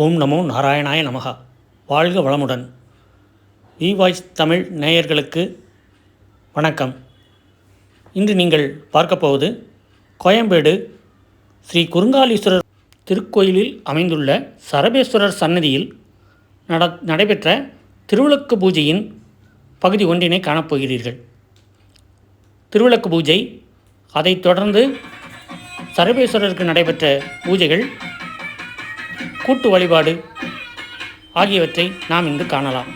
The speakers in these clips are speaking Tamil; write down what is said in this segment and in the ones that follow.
ஓம் நமோ நாராயணாய நமகா. வாழ்க வளமுடன். வாய்ஸ் தமிழ் நேயர்களுக்கு வணக்கம். இன்று நீங்கள் பார்க்க போவது கோயம்பேடு ஸ்ரீ குறுங்காலீஸ்வரர் திருக்கோயிலில் அமைந்துள்ள சரபேஸ்வரர் சன்னதியில் நடைபெற்ற திருவிளக்கு பூஜையின் பகுதி ஒன்றினை காணப்போகிறீர்கள். திருவிளக்கு பூஜை, அதைத் தொடர்ந்து சரபேஸ்வரருக்கு நடைபெற்ற பூஜைகள், கூட்டு வழிபாடு ஆகியவற்றை நாம் இன்று காணலாம்.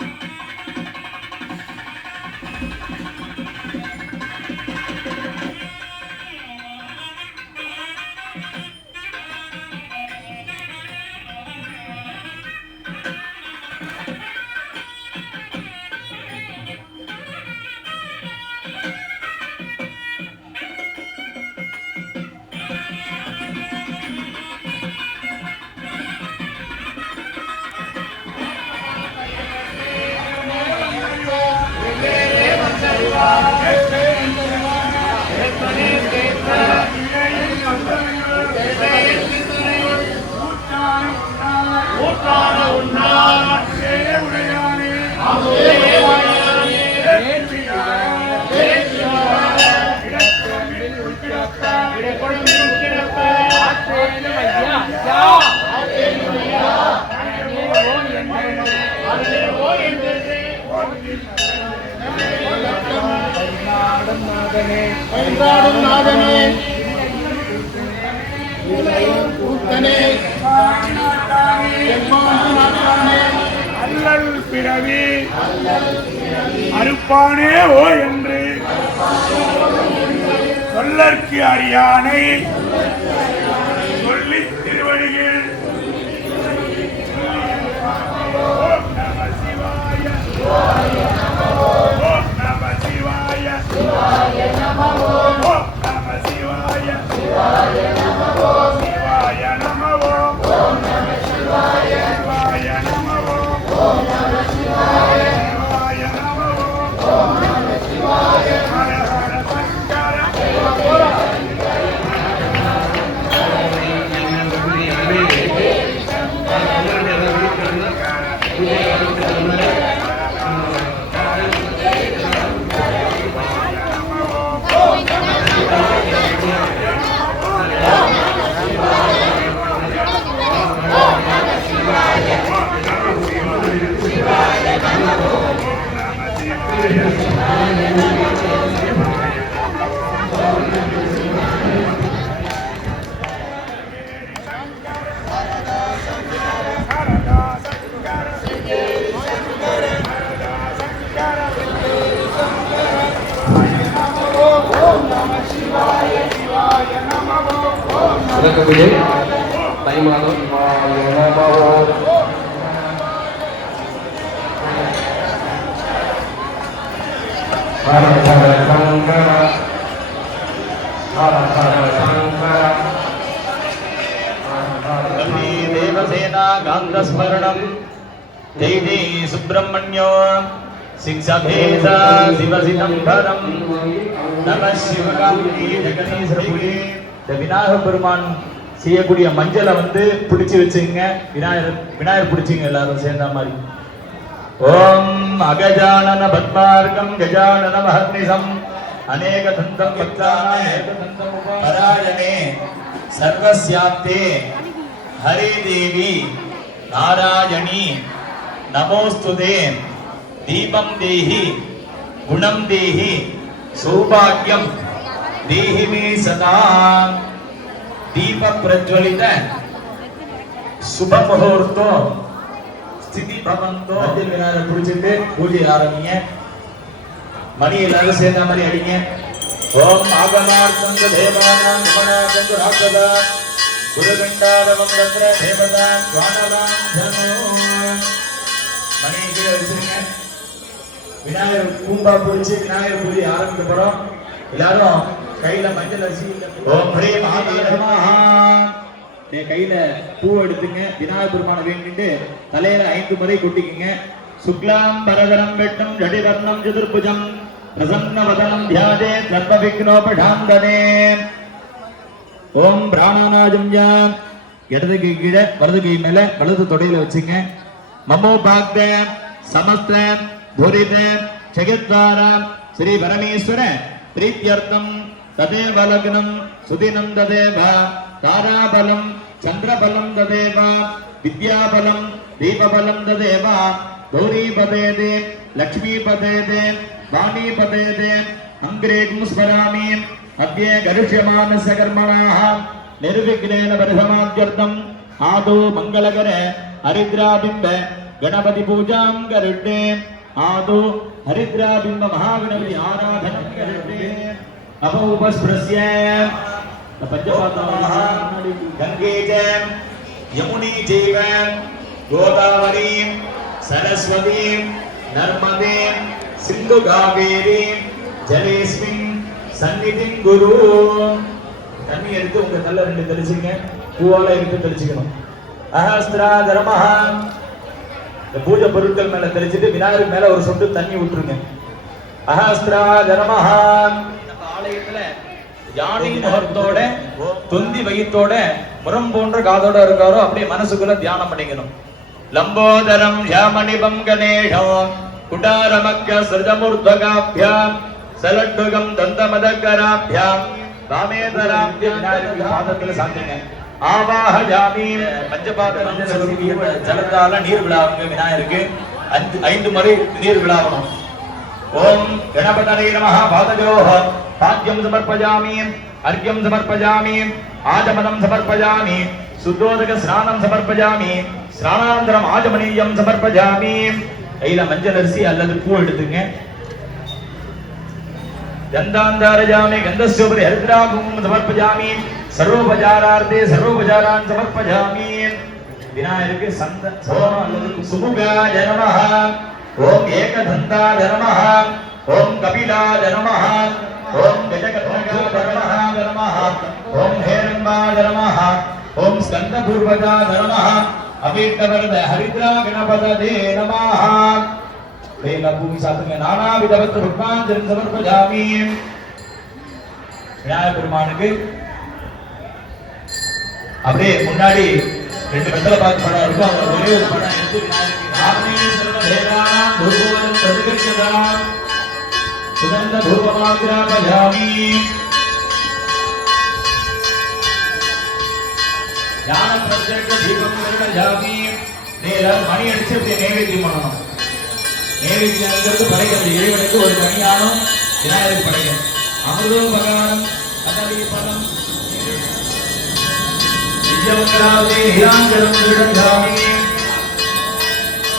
அல்லல் பிறவி அறுப்பானே ஓ என்று சொல்லற்கு அறியானை சொல்லி திருவடிகள். ஓம் நம சிவாய, ஓம் நம சிவாய, ஓம் நம சிவாய, சிவாய நமோ, சிவாய நமோ, சிவாய நமோ, சிவாய நமோ, ஹர ஹர சங்கர. விளக்கவில்லை தைமாதம் தேவசேனா காந்தஸ்மரணம் ஜெய் ஜெய் சுப்பிரமணியோ சிக்ஷபேதா சிவசிதம்பரம் நம சிவகாந்தி ஜெகதீஸ்வரி. இந்த விநாயகர் பெருமான் செய்யக்கூடிய மஞ்சளை பிடிச்சு வச்சுங்க. விநாயகர் பிடிச்சிங்க எல்லாரும் சேர்ந்த மாதிரி. ஓம் அகஜானன பத்மார்க்கம் கஜானன மஹர்நிசம் அநேக தந்தம் பராயணே சர்வஸ்யாப்தே ஹரே தேவி நாராயணி நமோஸ்துதே. தீபம் தேஹி குணம் தேஹி சௌபாகியம் தேஹி மே சதா. தீப பிரஜ்வலித சுப முகூர்த்தம் ஸ்திதி பவந்தோ. விநாயகர் பிடிச்சிட்டு பூஜை ஆரம்பிங்க. மணி எல்லாரும் சேர்ந்த மாதிரி அடிங்க. ஓம் ஆகமார்த்தம் தேவானாம் குணாதம் ராட்சதா குருகண்டாரவம் ரத்ர தேவதா வானலாம் ஜனோ. மணியை கீழே வச்சிருங்க. விநாயகர் பூம்பா பிடிச்சி விநாயகர் பூஜை ஆரம்பிக்க போறோம். எல்லாரும் கையில மஞ்சள் அரிசி, ஓம் ஹ்ரீம் ஆதியே நமஹ, கையில பூ எடுத்துங்க. விநாயகர் பெருமானை வேண்டிட்டு தலையில 5 முறை கொட்டிக்குங்க. சுக்லாம் பரதரம் வெட்டம் ஜடிவர்ணம் சதுர்புஜம் பிரசன்ன வதனம் தியாதே சர்வ விக்னோபசாந்தனே. ஓம் பிராணநாஜம் இடது கை கீழே வலது கை மேல வலது தொடையில வச்சுங்க. மமோ பாக்த சமஸ்த துரித ஜெகத்வார ஸ்ரீ பரமேஸ்வர பிரீத்யர்த்தம் ததேவ லக்னம் சுதினம் ததேவ தாராபலம் சந்திரபலம் ததேவ வித்யாபலம் தீபபலம் ததேவ கௌரிபதேதே லக்ஷ்மீபதேதே வாணிபதேதே அங்கிரேகும் ஸ்மராமி அத்யே கரிஷ்யமானஸ்ய கர்மணாः निर्विघ्नेन वर्धमाद्यर्थम् आदौ मंगलकर हरिद्राबिंब गणपति पूजां करुणे आदौ हरिद्राबिंब महागणपति आराधनं करुणे अपौपस्पृश्य पंचपात्राः गंगे च यमुनी चैव गोदावरी सरस्वती नर्मदे सिंधु कावेरी जलेस्मिन् सन्निधिं गुरु. தண்ணி எடுத்து உங்க தள்ள ரெண்டு தெளிச்சுங்க. பூவால எடுத்து தெளிச்சுக்கணும். அஹஸ்திரா தர்மஹ இந்த பூஜை பொருட்கள் மேல தெளிச்சிட்டு விநாயகர் மேல ஒரு சொட்டு தண்ணி ஊற்றுங்க. அஹஸ்திரா தர்மஹ நம்ம ஆலயத்துல யானை முகத்தோட தொந்தி வயித்தோட முரம் போன்ற காதோட இருக்காரோ அப்படியே மனசுக்குள்ள தியானம் பண்ணிக்கணும். லம்போதரம் யாமணிபம் கணேஷோ குடாரமக்ய ஸ்ருதமூர்த்வகாப்யாம் சலட்வகம் தந்தமதகராப்யாம் ராமேதராப்ய விநாயகர் பாதத்துல சாத்துங்க. ஆவாஹயாமி பஞ்சபாத்திரம் ஜலத்தால நீர் விழாவுங்க. விநாயகருக்கு 5 முறை நீர் விழாவணும். ஓம் கணபதயே நமஹ பாதஜோஹ பாத்யம் சமர்ப்பயாமி அர்க்யம் சமர்ப்பயாமி ஆஜமனம் சமர்ப்பயாமி சுத்தோதக ஸ்நானம் சமர்ப்பயாமி ஸ்நானாந்தரம் ஆஜமனீயம் சமர்ப்பயாமி. கையில மஞ்சள் அரிசி அல்லது பூ எடுத்துங்க. गंधांधारयामि गंधस्योपरि हरिद्रागुं समर्पयामि सर्वोपचारार्थे सर्वोपचारान् समर्पयामि. विनायकருக்கு சந்தனம் அல்லது சுமுகாய நமஹ. ஓம் ஏகதந்தாய நமஹ. ஓம் கபிலாய நமஹ. ஓம் கஜகத்ரகாய நமஹ. ஓம் ஹேரம்பாய நமஹ. ஓம் ஸ்கந்தபூர்வஜாய நமஹ. அபீட்டவரத ஹரித்ரா கணபதயே நமஹ. வேல பூமி சாத்துங்க. நானா விதவத் புஷ்பாஞ்சலி சமர்ப்பயாமி. விநாயகர் பெருமானுக்கு அப்படியே முன்னாடி 2 வெத்தலை பாக்கு படம் இருக்கும். அவங்க ஒரே ஒரு படம் எடுத்து சுகந்த தூபமாகிராமயாமி. ஞான பிரத்யக்ஷ தீபம் கருணயாமி. எல்லாரும் மணி அடிச்சு அப்படியே நைவேத்தியம் பண்ணணும். நைவேத்தியங்கிறது படைக்கிறது. இறைவனுக்கு ஒரு மணியானம் விநாயகருக்கு படைக்கணும். அமிர்தோபகாரம் கதலி பதம் வித்யவங்கராவே ஹிராஞ்சலம் திருடஞ்சாமி.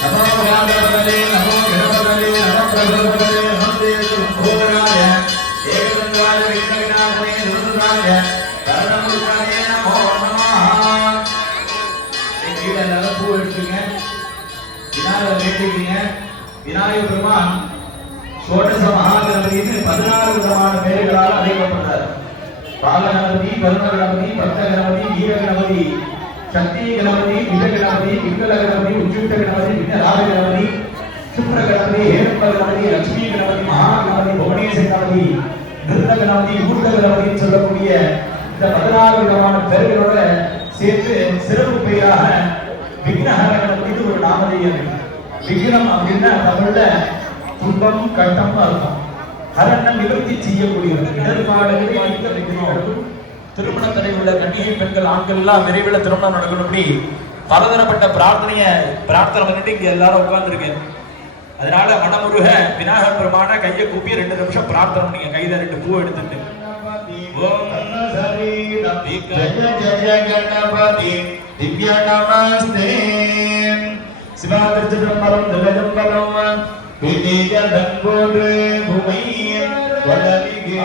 நமோ கணபதயே நமோ கணபதயே நமோ பிரபதயே நமோ தேவோராய ஏகதந்தாய விக்னவிநாசனே சுந்தராய கரணமுகாய நமோ நமஹ. கீழே எல்லாரும் பூ எடுத்துங்க. விநாயகர் வேண்டிக்கீங்க. விநாயகர் பெருமான் சோடச மகாகணபதினு 16 விதமான பெயர்களால் அழைக்கப்படுறார். பால கணபதி, கருண கணபதி, பக்த கணபதி, வீர கணபதி, சக்தி கணபதி, விஜ கணபதி, பிங்கள கணபதி, உஜ்ஜுட்ட கணபதி, விஜயராஜ கணபதி, சுப்ர கணபதி, ஹேரம்ப கணபதி, லட்சுமி கணபதி, மகா கணபதி, புவனேஸ்வர கணபதி, நிருத கணபதி, ஊர்த கணபதினு சொல்லக்கூடிய இந்த 16 விதமான பெயர்களோட சேர்த்து சிறப்பு பெயராக விக்னஹர கணபதி ஒரு நாமதேயம். விக்னம் அப்படின்னா தமிழ்ல துன்பம் கட்டம் அர்த்தம். ஹரண்ண நிவர்த்தி செய்யக்கூடியவர். இடர்பாடுகளை நீக்க விக்னம். திருமண தடை உள்ள கன்னிகை பெண்கள் ஆண்கள் எல்லாம் விரைவில் திருமணம் நடக்கணும்படி பலதரப்பட்ட பிரார்த்தனை பண்ணிட்டு இங்க எல்லாரும் உட்கார்ந்துருக்கு. அதனால மனமுருக விநாயகர் பெருமான கையை கூப்பி 2 நிமிஷம் பிரார்த்தனை பண்ணீங்க. கையில 2 பூ எடுத்துட்டு ஓம் சரி ஜய கணபதி திவ்ய நமஸ்தே சிவா திருச்சிதம்பரம் திலகம்பரம் விஜய தன்போடு பூமை வலவிகே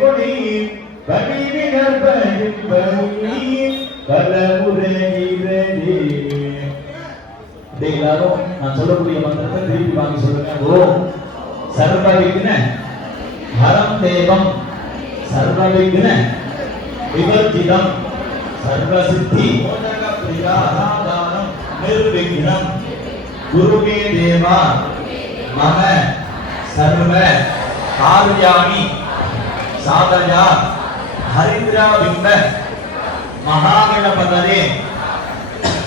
கொடி பகிவினர் பரிபரி கலமுறையிரே. எல்லாரும் நான் சொல்லக்கூடிய மந்திரத்தை திருப்பி வாங்கி சொல்லுங்க. ஓம் சர்வவிக்ன ஹரம் தேவம் சர்வவிக்ன விவர்ஜிதம் சர்வசித்தி பிரியாதானம் நிர்விக்னம் குருவே தேவா மம சர்வ கார்யாணி சாதயா ஹரித்ரா பிம்ப महागणपतये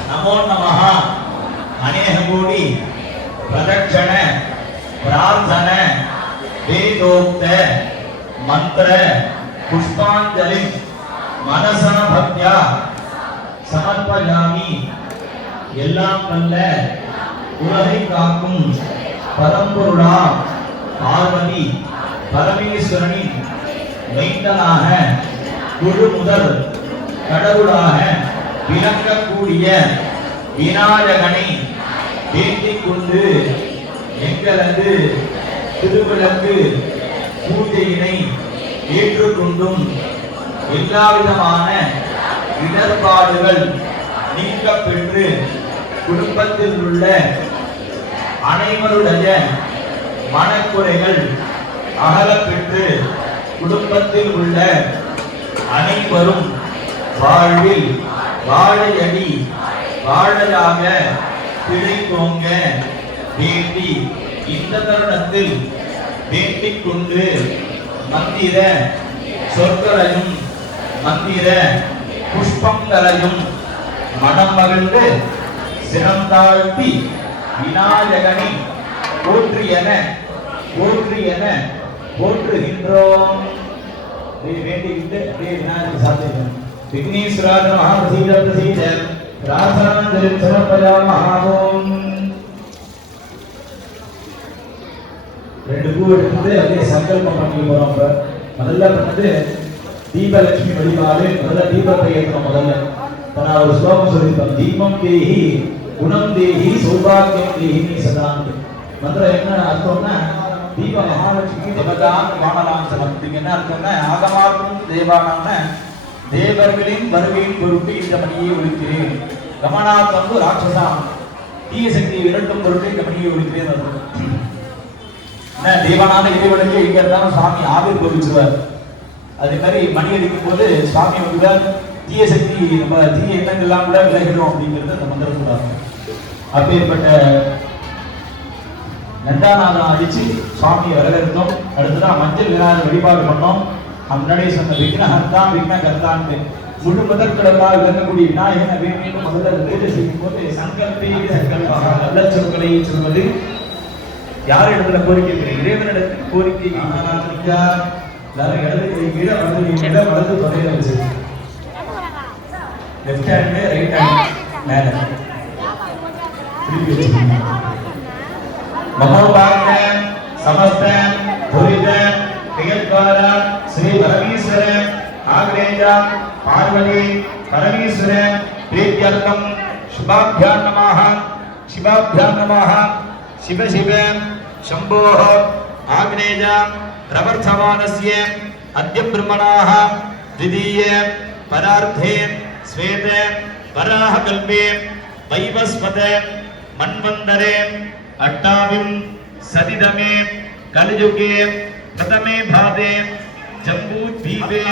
नमो नमः अनेक कोटि प्रदक्षिण प्रार्थन वेदोक्त मंत्र पुष्पांजलि मनसा भक्त्या समर्पयामि எல்லாம் வல்ல உலகை காக்கும் பரம்பொருளா பார்வதி பரமேஸ்வரனின் மைந்தனாக குழு முதல் கடவுளாக விளங்கக்கூடிய விநாயகனை வேண்டிக் கொண்டு எங்களது திருவிளக்கு பூஜையினை ஏற்றுக்கொண்டும் எல்லாவிதமான இடர்பாடுகள் நீக்க பெற்று குடும்பத்தில் உள்ள அனைவருடைய மனக்குறைகள் அகலப்பெற்று குடும்பத்தில் உள்ள அனைவரும் வாழ்வில் வாழையடி வாழையாக பிழைத்தோங்க வேண்டி இந்த தருணத்தில் வேண்டிக் கொண்டு மந்திர சொற்களையும் மந்திர புஷ்பங்களையும் மனம் மகிழ்ந்து சிறந்தாழ்த்தி விநாயகனை போற்றியன போற்றுகின்றோம். வேண்டிக்கிட்டு விநாயகர் சாத்தியம் விக்னேஸ்வராஜ மகாபிரசீத பிரசீத பிரார்த்தனாஞ்சலி சமர்ப்பயாமஹாம். ரெண்டு பூ எடுத்து அப்படியே சங்கல்பம் பண்ணி போறோம். முதல்ல பண்ணது தீபலட்சுமி வழிபாடு. முதல்ல தீபத்தை ஏற்றோம். முதல்ல நான் ஒரு ஸ்லோகம் சொல்லியிருப்பேன். தீபம் தேஹி குணம் தேஹி சௌபாகியம் தேஹி சதாந்து. மந்திரம் என்ன அர்த்தம்னா தீப மகாலட்சுமி தேவதான் வானலாம் சமர்ப்பிங்க. என்ன அர்த்தம்னா ஆகமாக்கும் தேவானான தேவர்களின் வருகையின் பொருட்டு இந்த மணியை ஒழிக்கிறேன். கமனாத்தம்பு ராட்சசாம் தீய சக்தியை விரட்டும் பொருட்டு இந்த மணியை ஒழிக்கிறேன். தேவனான இறைவனுக்கு எங்க இருந்தாலும் சுவாமி ஆவிர் கோவிச்சுவார். அதே மாதிரி மணி அடிக்கும் போது சுவாமி வந்து தீய சக்தி நம்ம தீய எண்ணங்கள்லாம் கூட விலகிடும் அப்படிங்கிறது அந்த மந்திரத்துல. அப்பேற்பட்ட நந்தாநாதம் அடிச்சு சுவாமியை வரவேற்கும். அடுத்துதான் மஞ்சள் விநாயகர் வழிபாடு பண்ணோம். முன்னாடியே சொன்ன விக்னஹர்தான் விக்னகர்த்தான்னு முழு முதற் கடவுளாக விளங்கக்கூடிய விநாயகனை வேண்டியும் முதல்ல பூஜை செய்யும் போது சங்கல்பே சங்கல்பாக நல்ல சொற்களை சொல்வது. யார் இடத்துல கோரிக்கை இறைவனிடத்தில் கோரிக்கை எல்லாரும் இடது கை கீழே வலது தொடையில வச்சு லெஃப்ட் ஹேண்ட் ரைட் ஹேண்ட் மேல திருப்பி வச்சுக்கோங்க. மகோபாக்ய சமஸ்த துரித திகழ்கார ஸ்ரீ பரமேஸ்வர ஆக்ரேய பார்வதி பரமேஸ்வர பிரீத்யர்த்தம் சுபாभ्यां நமः சிவாभ्यां நமः शिव शिव शंभोः आग्नेय प्रवर्धमानस्य अद्य ब्रह्मणाः द्वितीये परार्थे श्वेते वराह कल्पे वैवस्वत मन्वन्तरे अष्टाविं सदिदमे कलियुगे प्रथमे भादे जम्बूद्वीपे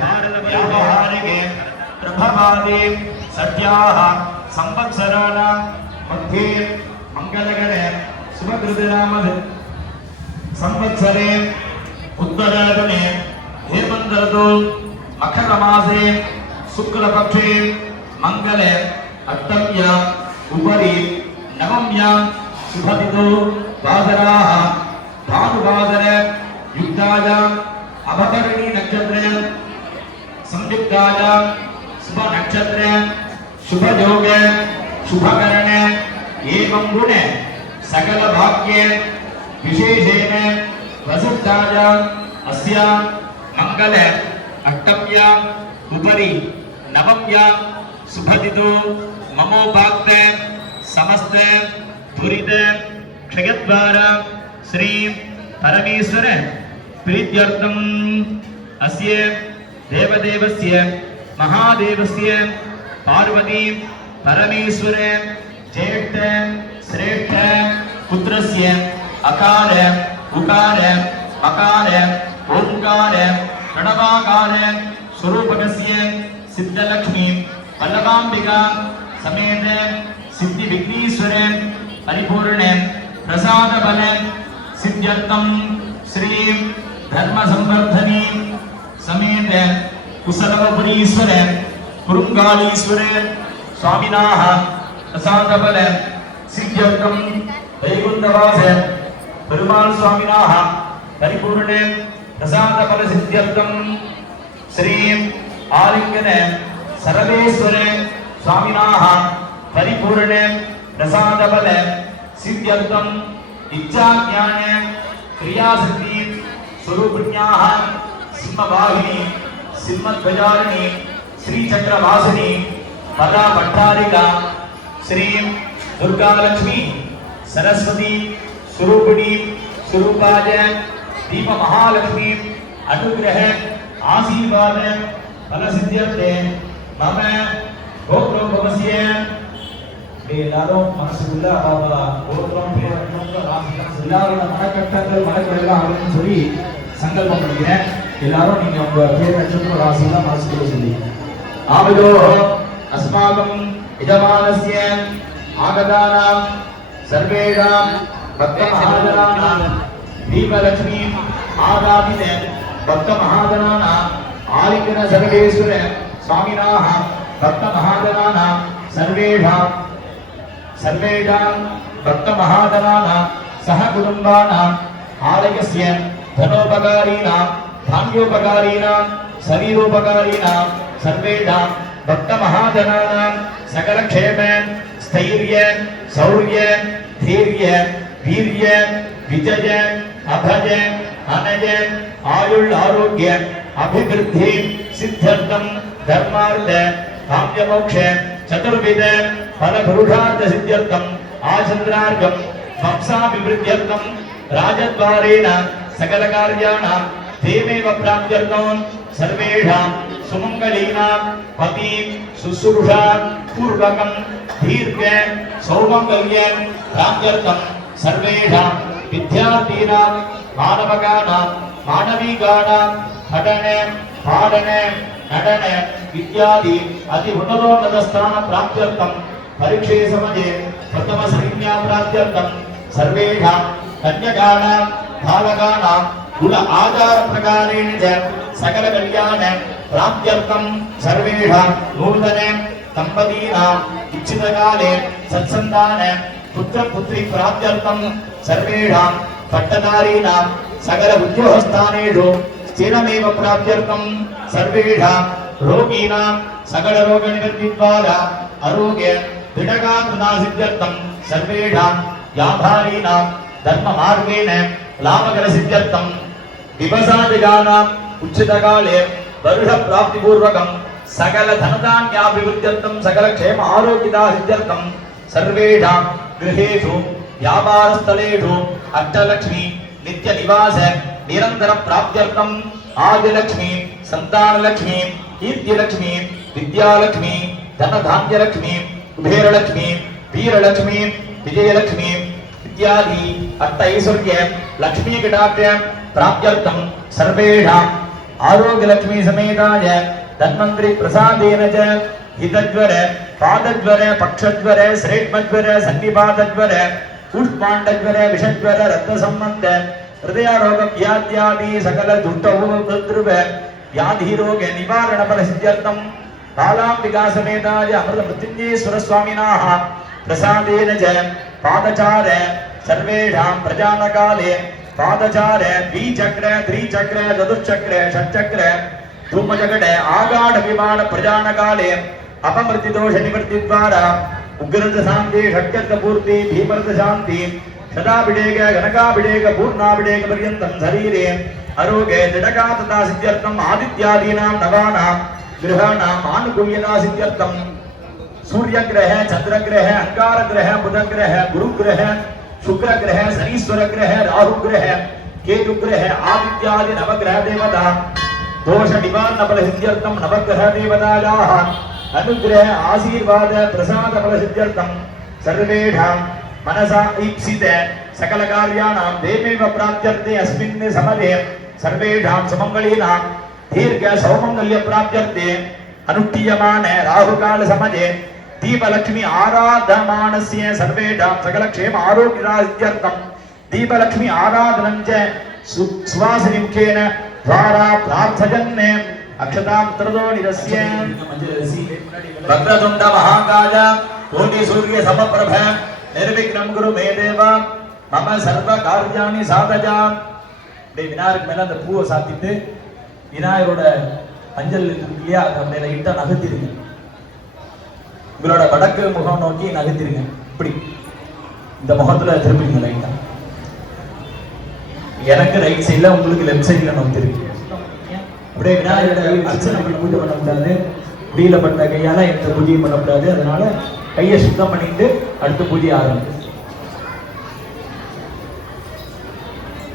भारतव्यावहारिके प्रभवादे सद्याः संवत्सराणां मध्ये मंगलकरे शुभकृतनाम संवत्सरे उत्तरायणे हेमंत ऋतौ मकर मासे शुक्लपक्षे मंगले अष्टम्यां उपरि नवम्यां शुभतिथौ वासराः भानुवासरे युक्तायां अवतरणी नक्षत्रे संयुक्तायां शुभ नक्षत्रे शुभयोगे शुभकरणे एवं गुणे सकल भाग्ये विशेषेण वसुष्ठाया अस्या मंगल अष्टम्या उपरि नवम्या शुभतिथौ ममोपाक्ते समस्त दुरित क्षयद्वारा श्री परमेश्वर प्रीत्यर्थम अस्य देवदेवस्य महादेवस्य पार्वती परमेश्वर ज्येष्ठ श्रेष्ठ पुत्रस्य अकार उकार मकार ओंकार प्रणवाकार स्वरूपकस्य सिद्धलक्ष्मी वल्लभाम्बिका समेत सिद्धि विघ्नेश्वर परिपूर्ण प्रसाद बल सिद्ध्यर्थम श्री धर्म संवर्धनी समेत कुशलपुरीश्वर कुरुंगालीश्वरे स्वामिनाः प्रसादबल सिद्ध्यर्थं वैकुंठवास पेरुमाल स्वामिनाः परिपूर्णे प्रसादबल सिद्ध्यर्थं श्री आलिंगन सर्वेश्वर स्वामिनाः परिपूर्णे प्रसादबल सिद्ध्यर्थं इच्छा ज्ञान क्रियाशक्ति स्वरूपिण्याः सिंहवाहिनी सिंहध्वजारिणी श्री चक्रवासिनी परा भट्टारिका श्री दुर्गा लक्ष्मी सरस्वती स्वरूपिणी स्वरूपाय दीप महालक्ष्मी अनुग्रह आशीर्वाद फलसिद्ध्यर्थे मम गोत्रोद्भवस्य எல்லாரும் மனசுக்குள்ள கோத்திரம் பேர் எல்லாரோட மனக்கட்டங்கள் மனக்கடலாம் அப்படின்னு சொல்லி சங்கல்பம் பண்ணிக்கிறேன். எல்லாரும் நீங்க உங்க பேர் நட்சத்திர ராசிலாம் மனசுக்குள்ள சொல்லி ஆவதோ அஸ்மாகம் யஜமானஸ்ய ஆகதானாம் சர்வேஷாம் பக்த மகாஜனானாம் தீபலக்ஷ்மி ஆராதித பக்த மகாஜனானாம் ஆலிங்கன சர்வேஸ்வர स्वामिनाः भक्त महाजनानां सर्वेषां भक्त महाजनानां सह कुटुंबानां आलयस्य धनोपकारीणां धान्योपकारीणां शरीरोपकारीणां सर्वेषां भक्त महाजनानां सकल क्षेम स्थैर्य शौर्य धैर्य वीर्य विजय अभय अनय आयुள் आरोग्य अभिवृद्धि सिद्ध्यर्थं धर्मार्थ काम्य मोक्ष चतुर्विध फल पुरुषार्थ सिद्ध्यर्थं आचन्द्रार्घं वंशाभिवृद्ध्यर्थं राजद्वारेण सकल कार्याणां देवेव प्राप्त्यर्थं सर्वेषां सुमङ्गलीनां पति शुश्रूषा पूर्वकं दीर्घ सौमङ्गल्य प्राप्त्यर्थं सर्वेषां विद्यार्थीनां मानवकानां मानविकानां पठन पाठन नटन इत्यादि अति उन्नतोन्नत स्थान प्राप्त्यर्थं परीक्षे समये प्रथम संज्ञा प्राप्त्यर्थं सर्वेषां कन्यकानां बालकानां कुल आचार प्रकारेण च सकल कल्याण प्राप्त्यर्थं सर्वेषां नूतन दम्पतीनां इच्छितकाले सत्सन्तान पुत्र पुत्री प्राप्त्यर्थं सर्वेषां पट्टधारीणां सकल उद्योगस्थानेषु स्थिरमेव प्राप्त्यर्थं सर्वेषां रोगीणां सकल रोग निवृत्तिद्वारा आरोग्य दृढगात्रता सिद्ध्यर्थं सर्वेषां व्यापारीणां धर्म मार्गेण लाभकर सिद्ध्यर्थं दिवसादिगानां उच्चितकाले वर्ष प्राप्तिपूर्वकं सकल धनधान्याभिवृद्ध्यर्थं सकल क्षेम आरोग्यता सिद्ध्यर्थं सर्वेषां गृहेषु व्यापारस्थलेषु अष्टलक्ष्मी नित्य निवास निरंतर प्राप्त्यर्थं आदिलक्ष्मी संतानलक्ष्मी कीर्तिलक्ष्मी विद्यालक्ष्मी धनधान्यलक्ष्मी कुबेरलक्ष्मी वीरलक्ष्मी विजयलक्ष्मी इत्यादि अष्ट ऐश्वर्य लक्ष्मी कटाक्ष प्राप्त्यर्थं सर्वेषां आरोग्यलक्ष्मी समेताय धन्वन्तरि प्रसादेन च हितज्वर पादज्वर पक्षज्वर श्रेष्ठज्वर सन्निपातज्वर पुष्पाण्डज्वर विषज्वर रक्तसम्बन्ध हृदयरोग व्याध्यादि सकल दुष्टोपद्रव व्याधि रोग निवारण फल सिद्ध्यर्थं बालाम्बिका समेताय अमृत मृत्युञ्जयेश्वर स्वामिनाः प्रसादेन च पादचार सर्वेषां प्रजानकाले पादचार द्विचक्र त्रिचक्र चतुश्चक्र षट्चक्र धूमजगड आगाढ विमान प्रजानकाले अपमृत्युदोष निवृत्ति द्वारा उग्रत शांति षट्यर्थ पूर्ति भीमर्थ शांति सदाभिषेक गणकाभिषेक पूर्णाभिषेक पर्यन्तं शरीरे आरोग्य दृढगात्रता सिद्ध्यर्थं आदित्यादीनां नवानां ग्रहाणाम् आनुकूल्यता सिद्ध्यर्थं सूर्यग्रह चंद्रग्रह अंगारग्रह बुधग्रह गुरुग्रह शुक्रग्रह शनीश्वरग्रह राहुग्रह केतुग्रह आदित्यादि नवग्रह देवता दोष निवारण फल सिद्ध्यर्थं नवग्रह देवतायाः अनुग्रह आशीर्वाद प्रसाद फल सिद्ध्यर्थं सर्वेषां मनसा ईप्सित सकल कार्याणां देवेव प्राप्त्यर्थे अस्मिन् समये सर्वेषां सुमङ्गलीनां दीर्घ सौमङ्गल्य प्राप्त्यर्थे अनुष्ठीयमान राहुकाल समये दीपलक्ष्मी आराधमानस्य सर्वेषां सकल क्षेम आरोग्यता सिद्ध्यर्थं दीपलक्ष्मी आराधनं च सुवासिनी मुखेन द्वारा प्रार्थयन् அக்ஷதாம் உத்தரதோ நிரஸ்ய வக்ரதுண்ட மகாகாய கோடி சூரிய சமபிரப நிர்விக்னம் குரு மே தேவா மம சர்வ காரியாணி சாதஜாம். அப்படியே விநாயகருக்கு மேல அந்த பூவை சாத்திட்டு விநாயகரோட மஞ்சள் இருக்கு இல்லையா, அது அப்படியே லைட்டா நகர்த்திருங்க. உங்களோட வடக்கு முகம் நோக்கி நகர்த்திருங்க. இப்படி இந்த முகத்துல திரும்பிங்க லைட்டா. எனக்கு ரைட் சைட்ல, உங்களுக்கு லெஃப்ட் சைட்ல நோக்கிருக்கு. அப்படியே விநாயகரோட அர்ச்சனை பண்ணி பூஜை பண்ணக்கூடாது. முடியல பட்ட கையால எந்த பூஜையும் பண்ணக்கூடாது. அதனால கையை சுத்தம் பண்ணிட்டு அடுத்த பூஜை ஆரம்பிக்கும்.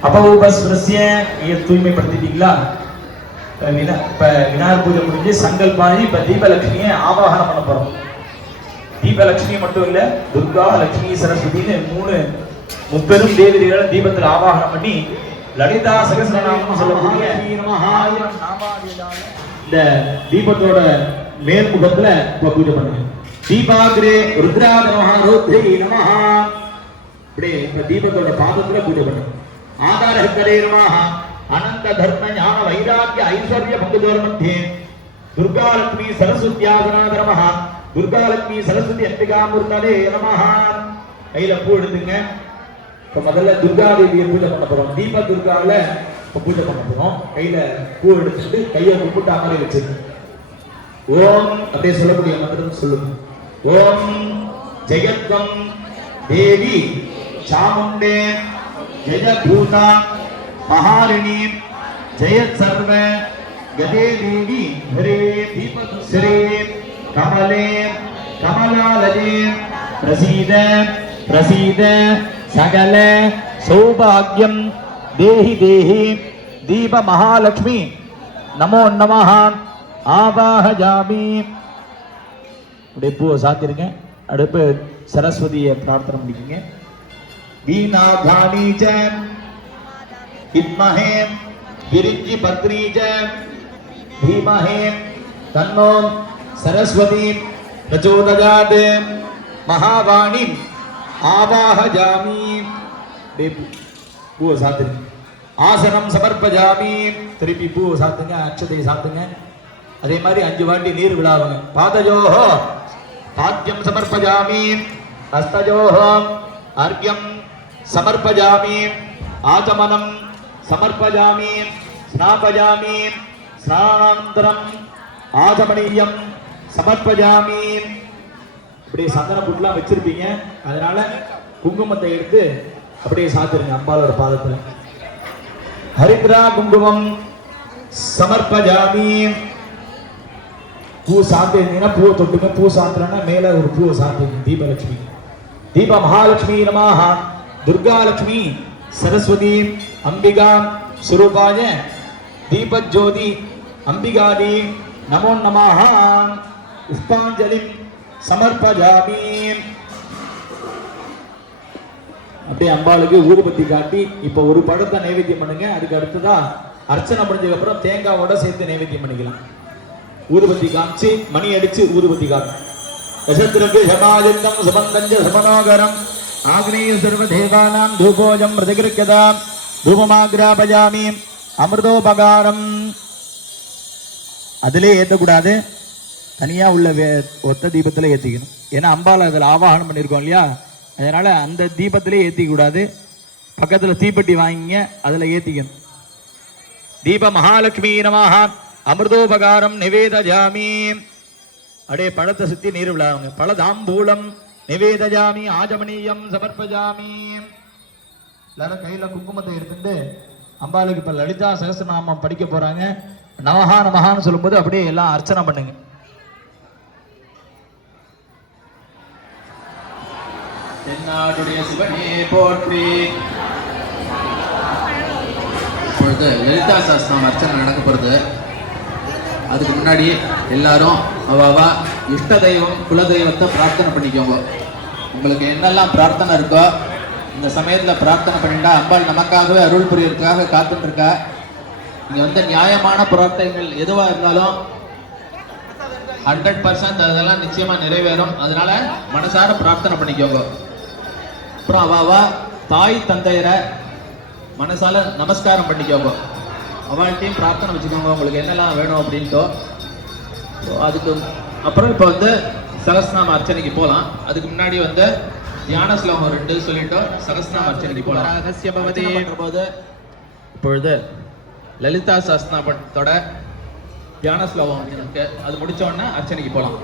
அப்பவுபஸ்வரஸ்ய தூய்மைப்படுத்திட்டீங்களா? இப்ப விநாயகர் பூஜை முடிஞ்சு சங்கல்பாணி இப்ப தீபலட்சுமியை ஆவாகனம் பண்ண போறோம். தீபலட்சுமி மட்டும் இல்ல, துர்கா, லட்சுமி, சரஸ்வதினு 3 முப்பெரும் தேவதைகளை தீபத்தில் ஆவாகனம் பண்ணி லலிதா சகஸ்ரநாமம் சொல்லக்கூடிய இந்த தீபத்தோட மேல்முகத்துல இப்ப பூஜை பண்ணுங்க. தீபாகிரே ருத்ராஜ நமஹ ருத்ரே நமஹ. இப்படி இப்ப தீபத்தோட பாதத்துல பூஜை பண்ணுங்க. ஆதாரஹக்கரே நமஹ. அனந்த தர்ம ஞான வைராக்கிய ஐஸ்வர்ய பங்குதோர் மத்தியே துர்கா லட்சுமி சரஸ்வத்யாசனாத நமஹ. துர்கா லட்சுமி சரஸ்வதி அம்பிகா மூர்த்ததே நமஹ. கையில பூ எடுத்துங்க. இப்ப முதல்ல துர்கா தேவியை பூஜை பண்ண போறோம். தீப துர்கால இப்ப பூஜை பண்ண போறோம். கையில பூ எடுத்துட்டு கையை கும்பிட்டு அமரை வச்சுங்க. ஓம் அப்படியே சொல்லக்கூடிய மந்திரம் சொல்லுங்க. ஓம் ஜெயத்வம் தேவி சாமுண்டே ஜெயபூதா மகாரிணி ஜெயத் சர்வ கதே தேவி ஹரே ஸ்ரீ கமலே கமலாலஜே பிரசீத பிரசீத சகல சௌபாக்யம் தேஹி தேஹி தீப மகாலட்சுமி நமோ நமஹ ஆவாஹயாமி. அப்படியே பூவை சாத்திருங்க. அடுப்பு சரஸ்வதியை பிரார்த்தனை பண்ணிக்கங்க. வீணாதானி ச வித்மஹே விரிஞ்சி பத்ரி ச தீமஹே தன்னோ சரஸ்வதி பிரச்சோதயாத் மகாவாணி ஆவாஹயாமி. பூவை சாத்திருங்க. ஆசனம் சமர்ப்பஜாமி. திருப்பி பூவை சாத்துங்க, அக்ஷதையை சாத்துங்க. அதே மாதிரி 5 வாட்டி நீர் விடாவுங்க. பாதஜோஹோ பாத்யம் சமர்ப்பஜாமி. ஹஸ்தஜோஹோ அர்க்யம் சமர்ப்பஜாமி. ஆச்சமனம் சமர்ப்பஜாமி. ஸ்நாபஜாமி. ஸ்நானாந்தரம் ஆச்சமனீயம் சமர்ப்பஜாமி. அப்படியே சந்தன புட்டுலாம் வச்சிருப்பீங்க. அதனால குங்குமத்தை எடுத்து அப்படியே சாத்திருங்க அம்பாலோட பாதத்துல. ஹரித்ரா குங்குமம் சமர்ப்பஜாமி. பூ சாத்திருந்தீங்கன்னா பூவை தொட்டுங்க. பூ சாத்திரன்னா மேல ஒரு பூவை சாத்திருங்க. தீபலட்சுமி தீப மகாலட்சுமி நமஹ. துர்கா லட்சுமி சரஸ்வதி அம்பிகா சுரூபாய தீபஜோதி அம்பிகாதி நமோ நமஹ. புஷ்பாஞ்சலி சமர்ப்பஜாமி. அப்படியே அம்பாளுக்கு ஊதுபத்தி காட்டி இப்ப ஒரு பழத்தை நைவேத்தியம் பண்ணுங்க. அதுக்கு அடுத்ததா அர்ச்சனை முடிஞ்சதுக்கு அப்புறம் தேங்காவோட சேர்த்து நைவேத்தியம் பண்ணிக்கலாம். ஊதுபத்தி காமிச்சு மணி அடிச்சு ஊதுபத்தி காட்டும். தசத்திற்கு சமாஜந்தம் சுமந்தஞ்ச சுமனோகரம் ஆக்னேய சர்வ தேவானாம் தூபோஜம் பிரதிகிருக்கதா தூபமாக்ராபஜாமி அமிர்தோபகாரம். அதிலே ஏற்றக்கூடாது, தனியா உள்ள ஒத்த தீபத்துல ஏற்றிக்கணும். ஏன்னா அம்பாள் அதில் ஆவாகனம் பண்ணியிருக்கோம் இல்லையா, அதனால அந்த தீபத்திலே ஏற்றிக்க கூடாது. பக்கத்துல தீப்பெட்டி வாங்கிங்க, அதுல ஏற்றிக்கணும். தீப மகாலட்சுமி நமஹ அமிர்தோபகாரம் நிவேதஜாமி. அப்படியே பழத்தை சுத்தி நீர் விழாவுங்க. பழதாம்பூலம் நிவேதஜாமி ஆஜமனீயம் சமர்ப்பஜாமி. எல்லாரும் கையில குங்குமத்தை எடுத்துட்டு அம்பாளுக்கு இப்ப லலிதா சகஸ்ரநாமம் படிக்க போறாங்க. நமஹா நமஹான்னு சொல்லும்போது அப்படியே எல்லாம் அர்ச்சனை பண்ணுங்க. தென்னாடுடைய சிவனே போற்றி. இப்பொழுது லலிதா சாஸ்திரம் அர்ச்சனை நடக்க போகிறது. அதுக்கு முன்னாடி எல்லாரும் அவாவா இஷ்ட தெய்வம் குலதெய்வத்தை பிரார்த்தனை பண்ணிக்கோங்க. உங்களுக்கு என்னெல்லாம் பிரார்த்தனை இருக்கோ இந்த சமயத்தில் பிரார்த்தனை பண்ணிட்டா அம்பாள் நமக்காகவே அருள் புரியறதுக்காக காத்துட்டு இருக்கா. இங்கே வந்து நியாயமான பிரார்த்தனைகள் எதுவாக இருந்தாலும் 100% அதெல்லாம் நிச்சயமாக நிறைவேறும். அதனால மனசார பிரார்த்தனை பண்ணிக்கோங்க. அப்புறம் அவாவா தாய் தந்தையரை மனசால நமஸ்காரம் பண்ணிக்கோங்க. அவள்கிட்டையும் பிரார்த்தனை வச்சுக்கோங்க உங்களுக்கு என்னெல்லாம் வேணும் அப்படின்ட்டு. ஸோ அதுக்கு அப்புறம் இப்போ வந்து சகஸ்நாம அர்ச்சனைக்கு போகலாம். அதுக்கு முன்னாடி வந்து தியான ஸ்லோகம் 2 சொல்லிட்டு சகஸ்நாம அர்ச்சனைக்கு போகலாம். போது இப்பொழுது லலிதா சஹஸ்ரநாமத்தோட தியான ஸ்லோகம் இருக்கு. அது முடிச்ச உடனே அர்ச்சனைக்கு போகலாம்.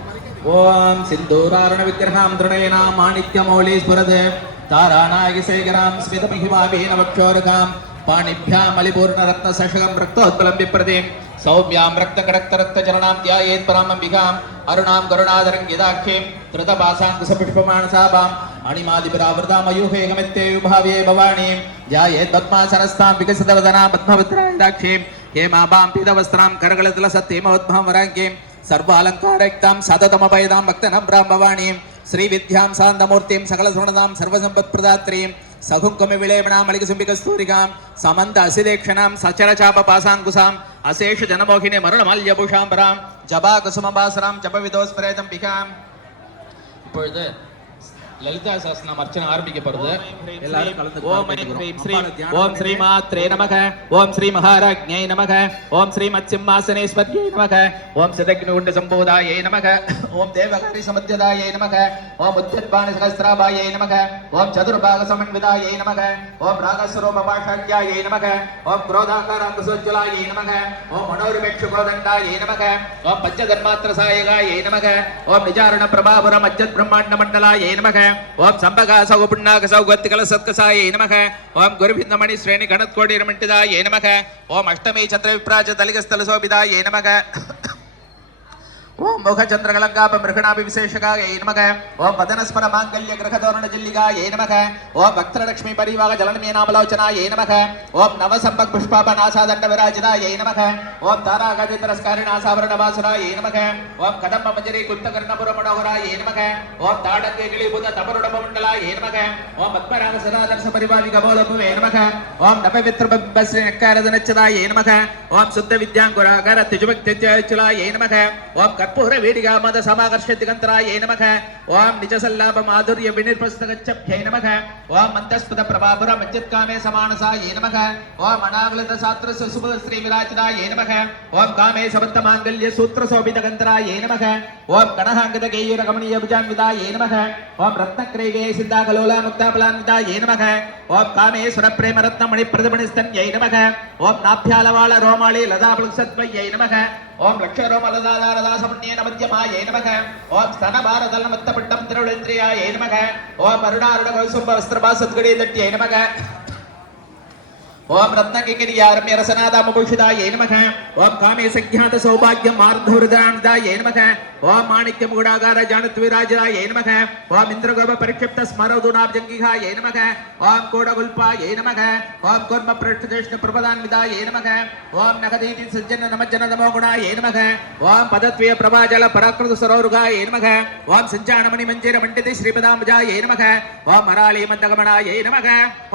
ஓம் சிந்தூராரண விக்கிரகாம் திருணயனாம் மாணிக்யமௌலி ஸ்புரது தாராநாயகி சேகராம் ஸ்மித மகிமாபீன வக்ஷோரகாம் பாணிभ्याम मलिपूर्ण रत्न सशगम रक्तोत्पलं विप्रदेम सौम्यां रक्त कडक्त रक्त चरणां ध्यायेत् परामंबिकाम् अरुणां करुणादरंगिदाख्यें धृतपाशाङ्कुशपुष्पमानसाभाम् अणिमादिपरावृतां मयूहेगमित्ते विभाव्ये भवानीं ध्यायेत् पद्मासनस्तां विकसितवदनां पद्मवत्रायदाख्यें हेमाभां पीतवस्त्रां करगलतिलसत्तेमोद्भवं वराङ्गीं सर्वालङ्कारयुक्तां सततमभयदां भक्तनम्रां भवानीं श्रीविद्यां शान्तमूर्तिं सकलसुगुणां सर्वसम्पत्प्रदात्रीं सहुकुमि विलेपणां मलिकसुम्बिकस्तूरिकां समन्त असिदेक्षणां सचरचापपासाङ्कुशाम् अशेष जनमोहिनी मरुणमाल्यभूषाम्बरां जपाकुसुमभासरां जपविदोस्परेदम्बिकाम्. இப்பொழுது லலிதா சஹஸ்ரநாம அர்ச்சனை ஆரம்பிக்கப்படுது. எல்லாரும் கலந்து ஓம் ஸ்ரீ மாத்ரே நமக ஓம் ஸ்ரீ மகாராஜ்ஞை நமக ஓம் ஸ்ரீ மத்சிம்மாசனேஸ்வர்யை நமக ஓம் சிதக்னிகுண்ட சம்போதாயை நமக ஓம் தேவகாரி சமத்யதாயை நமக ஓம் உத்யத்பாணி சகஸ்ராபாயை நமக ஓம் சதுர்பாக சமன்விதாயை நமக ஓம் ராகஸ்வரூப பாஷாக்யாயை நமக ஓம் क्रोधाकाराङ्कुशोज्ज्वलायै नमः ओम मनोरुपेक्षुकोदण्डायै नमः ओम पञ्चधन्मात्रसायकायै नमः ओम निजारण प्रभापुर मज्जत् ब्रह्माण्ड मण्डलायै नमः ओम संभगासौ पुण्णाकसौ गत्तिकलसत्कसायै नमः ओम गुरुभिन्दमणि श्रेणी गणत्कोटिरमण्डितायै नमः ओम अष्टमी चन्द्रविप्राज दलिगस्थलशोभितायै नमः ओम मुखचंद्रकलंकाप मृगणाभि विशेषकायै नमः ओम पदनस्पर मांगल्य ग्रहतोरण जिल्लिकायै नमः ओम वक्त्रलक्ष्मी परिवाह जलनमीनामलोचनायै नमः ओम नवसंपक पुष्पापनासादंड विराजितायै नमः ओम तारागति तिरस्कारिणासावरणवासुरायै नमः ओम कदम्ब मंजरी कुन्तकर्णपुर मनोहरायै नमः ओम ताडङ्गे गिलिभूत तपरुडमण्डलायै नमः ओम पद्मराग सदादर्श परिभाविक बोलभुवे नमः ओम नववित्रबिम्बश्री नक्कारदनच्चदायै नमः ओम शुद्ध विद्यांकुराकार तिजुभक्तिज्यचलायै नमः ओम कर्पूर वेदिका मद समाकर्षति गंतरायै नमः ओम निजसल्लाभ माधुर्य विनिर्पस्तगच्छभ्यै नमः ओम मंतस्पद प्रभापुर मज्जत्कामे समानसायै नमः ओम अनागलित शास्त्र सुशुभ श्री विराजितायै नमः ओम कामे सबत्त मांगल्य सूत्र शोभित गंतरायै नमः ओम गणहांगद गेयुर गमनीय भुजान्वितायै नमः ओम रत्नक्रैगे सिद्धाकलोला मुक्ताफलान्वितायै नमः ओम कामेश्वर प्रेम रत्न मणि प्रदमणिस्तन्यै नमः ओम नाभ्यालवाल रोमाळि लतापलुसत्वयै नमः ओम लक्षरोमलदादारदासपुण्येन मध्यमायै नमः ओम स्तनभारतलमत्तपट्टं तिरुळेन्द्रियायै नमः ओम अरुणारुणकौसुम्ब वस्त्रभासद्गडे दट्यै नमः ओम रत्नकिकिरियारम्य रसनादामभूषितायै नमः ओम कामे संज्ञात सौभाग्य मार्धवृदान्दायै नमः ओम माणिक्य मुगुडागार जानत्विराजितायै नमः ओम इंद्रगोप परिक्षिप्त स्मरदुनाब्जंगिहायै नमः ओम कोडगुल्पायै नमः ओम कर्म प्रष्टदेष्ण प्रपदान्वितायै नमः ओम नखदीति सज्जन नमज्जन नमोगुणायै नमः ओम पदत्वय प्रभाजल पराकृत सरोरुगायै नमः ओम संजानमणि मंजिर मंडित श्रीपदाम्बुजायै नमः ओम हराली मन्दगमनायै नमः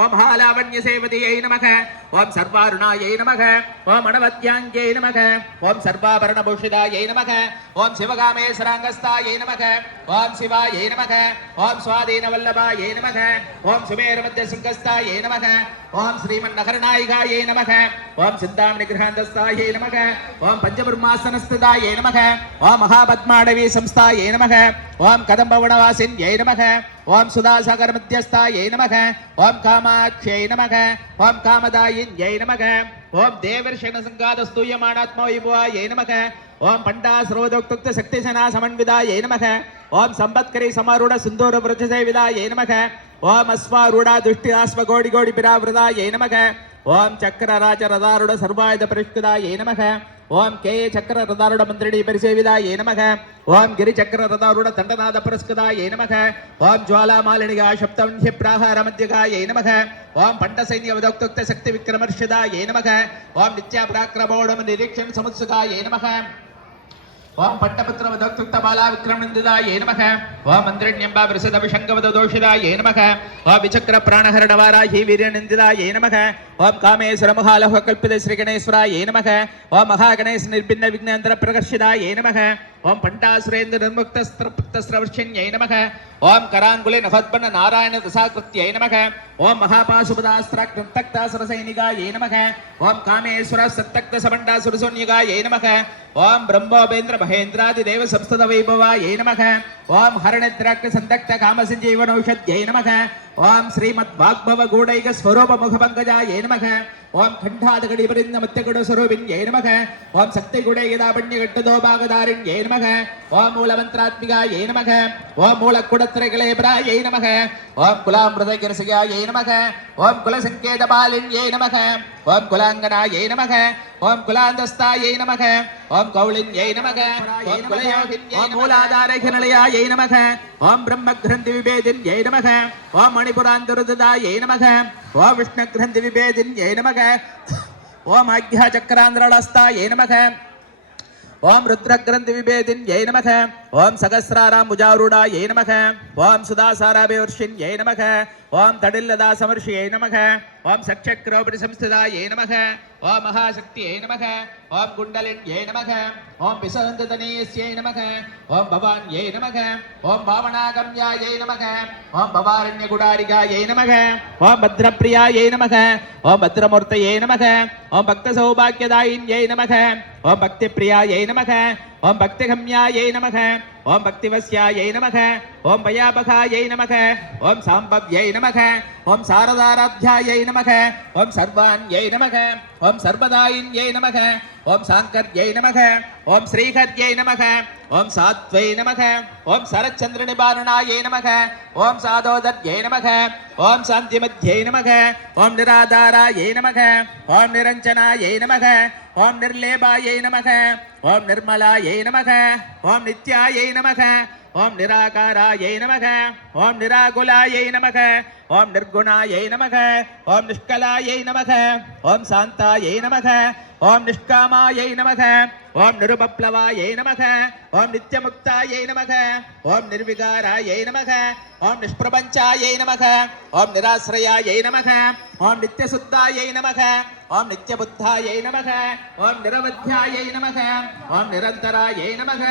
ओम हालावण्य सेवतियै नमः ओम सर्वारुणायै नमः ओम अणवत्यांग्यै नमः ओम सर्वाभरणभूषितायै नमः ओम शिवगामेश्वराङ्गस्तायै नमः ओम शिवायै नमः ओम स्वाधीनवल्लभायै नमः ओम सुमेरमध्यशृङ्गस्तायै नमः ओम श्रीमन्नखरनायिकायै नमः ओम चिन्तामणिगृहान्तस्तायै नमः ओम पञ्चब्रह्मासनस्थितायै नमः ओम महापद्माडवी संस्थायै नमः ओम कदम्बवनवासिन्यै नमः ओम सुधासागरमध्यस्थायै नमः ओम कामाक्ष्यै नमः ओम कामदायिन्यै नमः ओम देवर्षणसङ्गातस्तूयमानात्मवैभवायै नमः ओम पण्डासरोदोक्तुक्त शक्तिसेना समन्वितायै नमः ओम संपत्करी समारूढ सुन्दूर वृक्षसेवितायै नमः ओम अश्वारूढ दुष्टि आश्वगोडि गोडि पिरावृतायै नमः ओम चक्रराज रदारूढ सर्वायुध परिष्कृतायै नमः ओम के चक्र रदारूढ मन्त्रिणी परिसेवितायै नमः ओम गिरिचक्र रदारूढ दण्डनाद पुरस्कृतायै नमः ओम ज्वालामालिनिगा सप्तवह्नि प्राहार मध्यगायै नमः ओम पण्डसैन्य वदोक्तुक्त शक्ति विक्रमर्षितायै नमः ओम नित्या पराक्रमोढम निरीक्षण समुत्सुकायै नमः ஓம் பட்டபத்ர வதக்துக்த பாலா விக்ரமநந்திதாயே நமக ஓம் மந்திரண்யம்பா விரசத விஷங்கவத தோஷிதாயே நமக ஓம் விசக்ர பிராணஹரண வாராஹி வீரியநந்திதாயே நமக ஓம் காமேஸ்வர மகாலோக கல்பித ஸ்ரீ கணேஸ்வராயே நமக ஓம் மகா கணேஷ் நிர்பின்ன விக்னேந்திர பிரகர்ஷிதாயே நமக ஓம் பண்டாசுரேந்திர நிர்முக்தஸ்திரவர்ஷிண்யை நமக ஓம் கராங்குலே நபத்பன்ன நாராயண தசாகிருத்யை நமக ஓம் மகாபாசுபதாஸ்திரக்தக்தாசுரசைனிகாயை நமக ஓம் காமேஸ்வர சத்தக்த சபண்டாசுரசோன்யுகாயை நமக ஓம் பிரம்மோபேந்திர மகேந்திராதி தேவ சம்ஸ்தத வைபவாயை நமக ஓம் ஹரணித்ராக்த சந்தக்த காமசஞ்சீவனௌஷத்யை நமக ஓம் ஸ்ரீமத் வாக்பவ கூடைக ஸ்வரூப முகபங்கஜாயை நமக ஓம் கண்டாதகடி பரிந்த மத்தியகுட ஸ்வரூபிண்யை நமக ஓம் சக்தி குடையதாபண்ய கட்டதோபாகதாரிண்யை நமக ஓம் மூலமந்திராத்மிகாயை நமக ஓம் மூலக்குடத்திரைகளேபராயை நமக ஓம் குலாமிருதகிரசிகாயை நமக ஓம் குலசங்கேதபாலின்யை நமக ஓம் குலாங்கனாயை நமக ஓம் குலாந்தஸ்தாயை நமக ஓம் கௌளின்யை நமக ஓம் குலயோகின்யை ஓம் மூலாதாரகிரலயாயை நமக ஓம் பிரம்மக்ரந்தி விபேதின்யை நமக ஓம் மணிபுராந்தருதாயை நமக ஓம் விஷ்ணுக்ரந்தி விபேதின்யை நமக ஓம் ஆக்யா சக்கராந்திரலஸ்தாயை நமக ஓம் ருத்ரக்ரந்தி விபேதின்யை நமக ஓம் சகஸ்ராராம்புஜாரூடாயை நமக ஓம் சுதாசாராபிவர்ஷின்யை நமக ஓம் தடில்லதா சமர்ஷியை நமக ஓம் சக்ஷக்ரோபரி சம்ஸ்திதாயை நமக ஓம் மகாசக்தியை நமக ஓம் குண்டலின்யை நமக ஓம் விசந்ததனேஸ்யை நமக ஓம் பவான்யை நமக ஓம் பாவனாகம்யாயை நமக ஓம் பவாரண்யகுடாரிகாயை நமக ஓம் பத்ரப்பிரியாயை நமக ஓம் பத்ரமூர்த்தயை நமக ஓம் பக்த சௌபாக்கியதாயின்யை நமக ஓம் பக்திப்பிரியாயை நமக ஓம் பக்திகம்யாயை நமக ஓம் பக்திவஸ்யாயை நமக ஓம் பயாபகாயை நமக ஓம் சாம்பவ்யை நமக ஓம் சாரதாராத்யாயை நமக ஓம் சர்வாண்யை நமக ஓம் சர்வதாயின்யை நமக ஓம் சாங்கர்யை நமக ஓம் ஸ்ரீகர்யை நமக ஓம் சாத்வை நமக ஓம் சரச்சந்திர நிபாரணாயை நமக ஓம் சாதோதர்யை நமக ஓம் சாந்திமத்யை நமக ஓம் நிராதாராயை நமக ஓம் நிரஞ்சனாயை நமக ஓம் நிர்லேபாயை நமக ஓம் நிர்மலாயை நமக ஓம் நித்யாயை நமக ஓம் நிராகாராயை நமக ஓம் நிராகுலாயை நமக ஓம் நிர்குணாயை நமக ஓம் நிஷ்கலாயை நமக ஓம் சாந்தாயை நமக ஓம் நிஷ்காமாயை நமக ஓம் நிருபப்ளவாயை நமக ஓம் நித்யமுக்தாயை நமக ஓம் நிர்விகாராயை நமக ஓம் நிஷ்பிரபஞ்சாயை நமக ஓம் நிராஸ்ரயாயை நமக ஓம் நித்யசுத்தாயை நமக ஓம் நித்யபுத்தாயை நமக ஓம் நிரவத்யாயை நமக ஓம் நிரந்தராயை நமக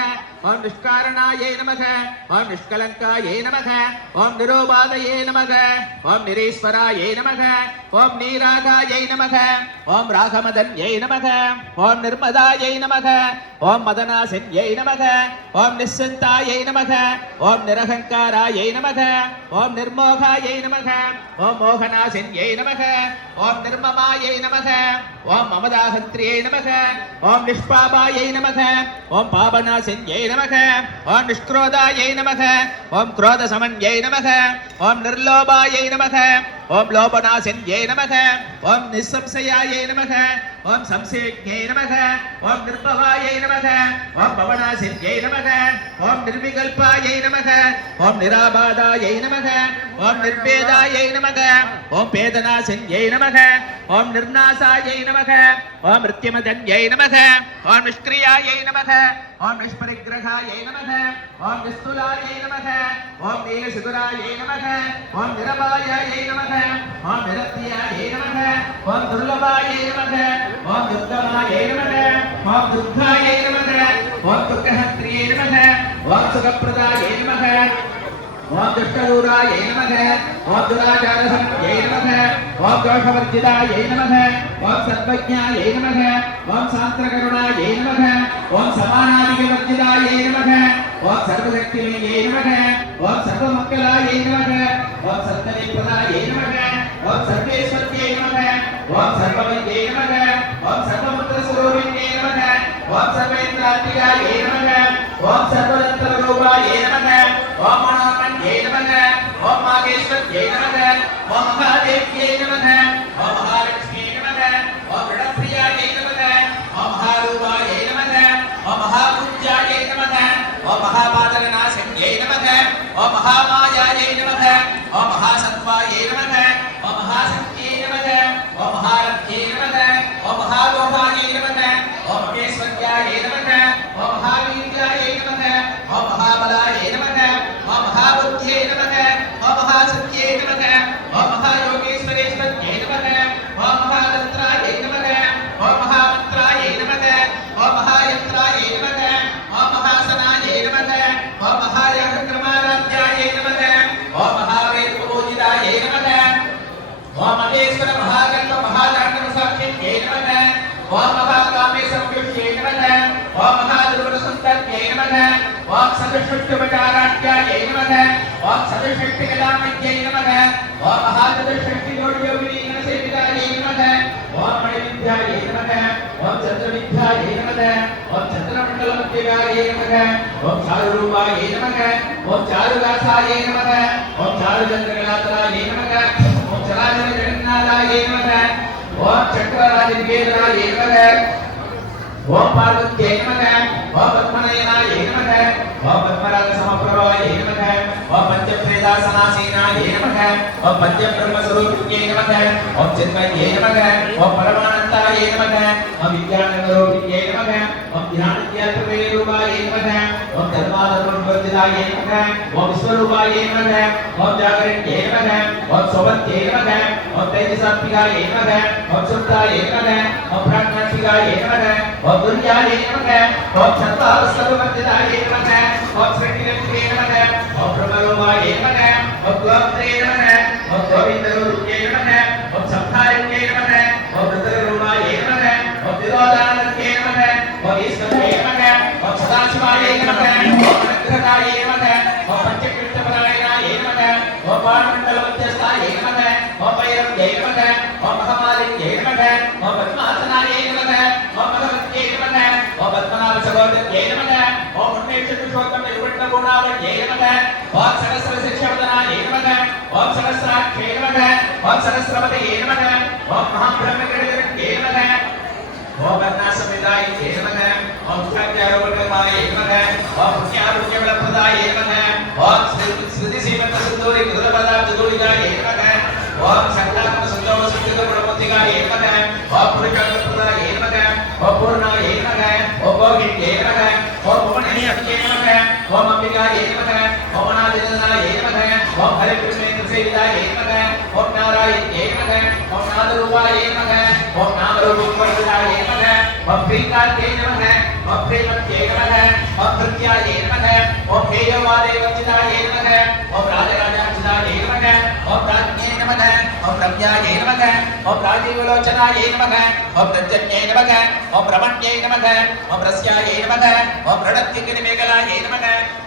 ஓம் நிஷ்காரணாயை நமக ஓம் நிஷ்கலங்காயை நமக ஓம் நிரோபாதையை நமக ஓம் நிரீஸ்வராயை நமக ஓம் நீராகாயை நமக ஓம் ராகமதன்யை நமக ஓம் நிர்மதாயை நமக ஓம் மதனாசின்யை நமக ஓம் நிஸ்ஸந்தாயை நமக ஓம் நிரகங்காராயை நமக ஓம் நிர்மோகாயை நமக ஓம் மோகனாசின்யை நமக ஓம் நிர்மமாயை நமக ஓம் மமதாஹத்ரியை நமக ஓம் நிஷ்பாபாயை நமக ஓம் பாபநாசின்யை நமக ஓம் நிஷ்க்ரோதாயை நமக ஓம் क्रोधसमन्यै நமக ஓம் நிர்லோபாயை நமக ஓம் லோபநாசின்யை நமக ஓம் நிஸ்சம்சயாயை நமக ஓம் சம்சேக்ஞை நமக ஓம் நிர்பவாயை நமக ஓம் பவனாசின்யை நமக ஓம் நிர்விகல்பாயை நமக ஓம் நிராபாதாயை நமக ஓம் நிர்பேதாயை நமக ஓம் பேதநாசின்யை நமக ஓம் நிர்நாசாயை நமக ஓம் மிருத்யமதன்யை நமக ஓம் நிஷ்கிரியாயை நமக ஓம் நிஷ்பரிக்கிரகாயை நமக ஓம் நிஸ்துலாயை நமக ஓம் நீலசிகுராயை நமக ஓம் நிரபாயாயை நமக ஓம் நிரத்தியாயை நமக ஓம் துர்லபாயை நமக ஓம் துர்கமாயை நமக ஓம் துர்காயை நமக ஓம் துர்கஹத்ரியை நமக ஓம் சுகப்பிரதாயை நமக ஓம் துஷ்டதூராயை நமக ஓம் துராச்சாரசம்யை நமக ஓம் தோஷவர்ஜிதாயை நமக ஓம் சர்வஜ்ஞாயை நமக ஓம் சாந்திரகருணாயை நமக ஓம் சமானாதிகவர்ஜிதாயை நமக ஓம் சர்வசக்திமயே நமக ஓம் சர்வமங்களாயை நமக ஓம் சர்வநேபதாயை நமக ஓம் சர்வேஸ்வர்யை நமக ஓம் சர்வவல்யை நமக ஓம் சர்வமந்திரஸ்வரூபிண்யை நமக ஓம் சர்வேந்திராத்மிகாயை நமக ஓம் சர்வதந்திரரூபாயை நமக ஓம் மனோன்மன்யை நமக ஓம் மாகேஸ்வர்யை நமக ஓம் மகாதேவ்யை நமக ஓம் மகாலட்சுமியை நமக ஓம் ரிடப்பிரியாயை நமக ஓம் மகாரூபாயை நமக ஓம் மகாபூஜ்யாயை நமக ஓம் மகாபாதகநாசின்யை நமக ஓம் மகாமாயாயை நமக ஓம் மகாசத்வாயை நமக ஓம் மகாசக்தியை நமக ஓம் மகாலக்ஷ்மியை நமக ஓம் மகாலோகாயை நமக ஓம் மகேஸ்வர்யாயை நமக ஓம் மகாவீர்யாயை सदशक्तिपचाराध्यायै नमः ओम सदशक्तिकलामध्यै नमः ओम महासदशक्तियोगियोगिनी सेवितायै नमः ओम मणिविद्यायै नमः ओम चंद्रविद्यायै नमः ओम चंद्रमण्डलमध्यगायै नमः ओम चारुरूपायै नमः ओम चारुदासायै नमः ओम चारुचंद्रकलाधरायै नमः ओम चराचर जगन्नाथायै नमः ओम चक्रराजनिकेतनायै नमः ओम पार्वत्यै नमः ओम पद्मनयनायै नमः ओम पद्मरागसमप्रभायै नमः ओम पंचप्रेदासनासीनायै नमः ओम पंचब्रह्मस्वरूपिण्यै नमः ओम चिन्मयै नमः ओम परमानन्दायै नमः ओम विद्यानन्दरूपिण्यै नमः ओम ध्यानज्ञातरूपायै नमः ओम धर्माधर्मवर्धितायै नमः ओम विश्वरूपायै नमः ओम जागरण्यै नमः ओम सोमत्यै नमः ओम तेजसात्मिकायै नमः ओम सुप्तायै नमः ओम प्राज्ञात्मिकायै नमः ओम दुर्यायै नमः ओम सर्वावस्थावर्धितायै नमः ओम श्रीनिरञ्जनायै नमः ओम ब्रह्मरूपायै नमः ओम गोप्त्रे नमः ओम गोविन्दरूपायै नमः ओम सप्तारण्यै नमः ओम रुद्ररूपायै नमः ओम तिरोदानन्यै नमः ओम ईश्वराय नमः ओम सदाशिवायै नमः ओम अनुग्रहाय नमः ओम पंचकृत्यपरायणाय नमः ओम पाणमण्डलमध्यस्थाय नमः ओम भैरव्यै नमः ओम महामालिन्यै नमः ओम पद्मासनाय नमः ओम भगवत्यै नमः ओम पद्मनाभसहोदर्यै नमः ओम उन्मेषपुरुषोत्तमनिर्विघ्नगुणावण्यै नमः ओम सहस्रशिक्षावदनाय नमः ओम सहस्राख्यै नमः ओम सहस्रपतये नमः ओम महाब्रह्मगणगणज्ञै नमः ओम वर्णासमिदायै नमः ओम सुखाध्यारोपणमाय नमः ओम पुण्यापुण्यफलप्रदाय नमः ओम श्रुतिसीमन्तसिन्धूरि कुदलपदाब्जदूलिकाय नमः ओम संग्रामसंजोगसिद्धिगुणमुद्रिकाय नमः ओम पुरुषार्थप्रदाय नमः ओम पूर्णाय नमः ओम भोगिन्यै नमः ओम भुवनेश्वर्यै नमः ओम अंबिकाय नमः ओम अनादिनन्दनाय नमः ओम हरिकृष्णेन्द्रसेविताय नमः ओम नारायण्यै नमः ओम नादरूपाय नमः ओम नामरूपवर्धिताय नमः ओम प्रीकान्त्यै नमः ओम प्रेमत्यै नमः ओम कृत्याय नमः ओम हेयवादेवर्जिताय नमः ओम राजराजार्जिताय नमः ओम राज्ञे नमः ओम रम्याय नमः ओम राजीवलोचनाय नमः ओम तज्जन्ये नमः ओम रमण्ये नमः ओम रस्याय नमः ओम रणत्तिकिनिमेखलाय नमः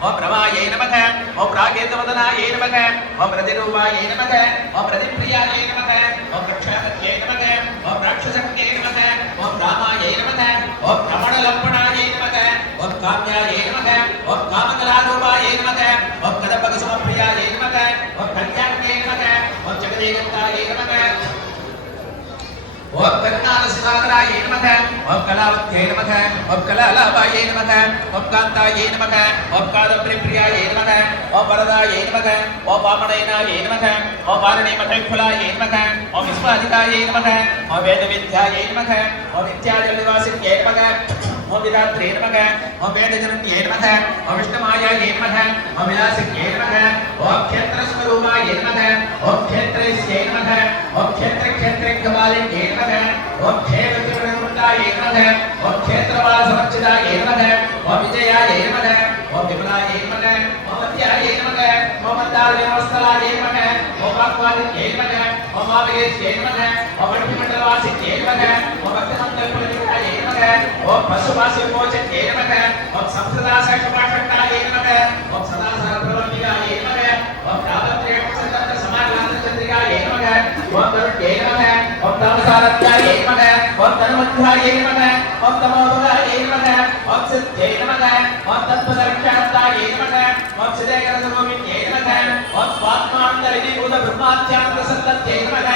ओम रमाय नमः ओम रागेन्द्रवदनाय नमः ओम रतिरूपाय नमः ओम रतिप्रियाय नमः ओम रक्षाकर्त्यै नमः ओम राक्षसज्ञे नमः ओम रामाय नमः ओम रमणलम्पणाय नमः ओम काम्याय नमः ओम कामकलारूपाय नमः ओम कदम्बकसमप्रियाय नमः ओम कल्याण्ये नमः ओम जगदेकताय नमः ओम करुणारससागराय नमः ओम कलावत्यै नमः ओम कलालाभाय नमः ओम कान्ताय नमः ओम कादम्बरीप्रियाय नमः ओम वरदाय नमः ओम वामनयनाय नमः ओम वारणीमठैफलाय नमः ओम विश्वाधिकाय नमः ओम वेदविद्याय नमः ओम विद्याजलनिवासिन्यै नमः ओम विधात्रे नमः ओम वेदजनन्ये नमः ओम विष्णुमायाय नमः ओम विलासिन्ये नमः ओम क्षेत्रस्वरूपाय नमः ओम क्षेत्रेश्यै नमः ओम क्षेत्रक्षेत्रज्ञमालिन्ये नमः ओम क्षेत्रज्ञप्रमुखाय नमः ओम क्षेत्रपालसमर्चिताय नमः ओम विजयाय नमः ओम विमलाय नमः ओम अत्याय नमः ओम मन्दारविनोस्तलाय नमः ओम वाक्वादिन्ये नमः ओम आवेश्ये नमः ओम वट्टिमण्डलवासिन्ये नमः ओम भक्तमण्डलपरिवृताय नमः ओम पशुपाशविमोचन्ये नमः ओम संस्कृताशक्षपाषण्डाय नमः ओम सदासारप्रवर्तिकाय नमः ओम तावत्रेक्षसमाघातचन्द्रिकाय नमः ओम तरुण्ये नमः ओम तामसारत्याय नमः ओम तन्मध्याय नमः ओम तमोदगाय नमः ओम सिद्धये नमः ओम तत्पदरक्षान्ताय नमः ओम सिद्धेकरसर्वविद्ये नमः ओम स्वात्मान्तरिणीभूतब्रह्मात्यानन्दसन्तत्यै नमः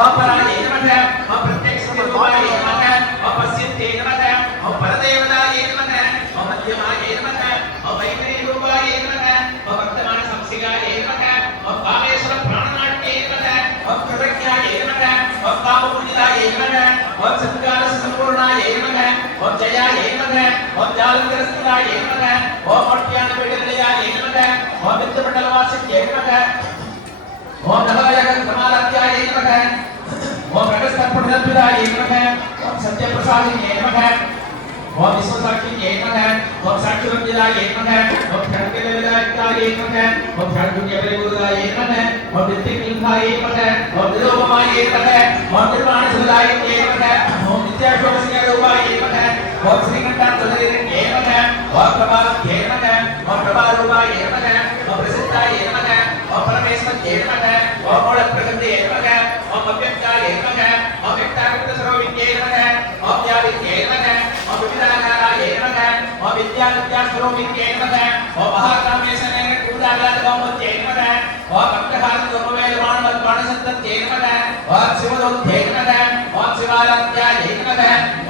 ओम पराय नमः ओम प्रत्यक्षनिरूपाय नमः ओम पश्यन्त्यै नमः ओम परदेवताय नमः ओम मध्यमाय नमः ओम वैतरीरूपाय नमः ओम वर्तमानसंसिकाय नमः ओम कामेश्वर प्राणनाट्ये नमः ओम कृतज्ञाय नमः ओम कामपूजिताय नमः ओम सत्कालसम्पूर्णाय नमः ओम जयाय नमः ओम जालंकरस्थिताय नमः ओम मोट्यानपीडनिलयाय नमः ओम वित्तमण्डलवासिन्ये नमः ओम नवयगक्रमालत्याय नमः ओम प्रगस्तपुण्यद्विदाय नमः ओम सत्यप्रसादिन्ये नमः ओम विश्वसाक्षिन्ये नमः ओम साक्षिवन्दिताय नमः ओम खड्गललिताय नमः ओम खड्गुण्यपरिपूरिताय नमः ओम नित्यनिलभाय नमः ओम निरूपमाय नमः ओम निर्वाणसुदाय नमः ओम नित्याशोभस्यरूपाय नमः ओम श्रीकण्ठान्तधरिण्ये नमः ओम कपालत्ये नमः ஓம் பிரபாரூபாய நமக ஓம் பிரசித்தாய நமக ஓம் பரமேஸ்வரே நமக ஓம் மூலப்பிரகிருதே நமக ஓம் அவ்யக்தாய நமக ஓம் விக்தாகிருத சரோவித்யே நமக ஓம் வியாவித்யே நமக ஓம் விவிதாகாராய நமக ஓம் வித்யாவித்யா சரோவித்யே நமக ஓம் மகாகாமேசனே குருதாகார கோமத்யே நமக ஓம் அக்ரஹார கோமவேலவான வத்வானசந்தத்யே நமக ஓம் சிவதோத்யே நமக ஓம் சிவாராத்யாய நமக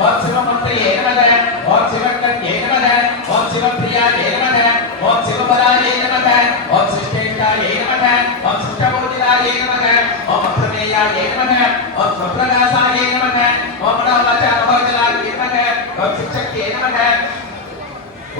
ஓம் சிவமந்திரயே நமக ஓம் சிவக்கத்யே நமக ஓம் சிவப்பிரியாய நமக ஓம் சிவபராய நமக ஓம் சிஷ்டேஷ்டாய நமக ஓம் சிஷ்டமூர்த்திதாய நமக ஓம் அப்ரமேயாய நமக ஓம் ஸ்வப்ரகாசாய நமக ஓம் மனோவாச்ச மனோஜலாய நமக ஓம் சிக்ஷக்தியே நமக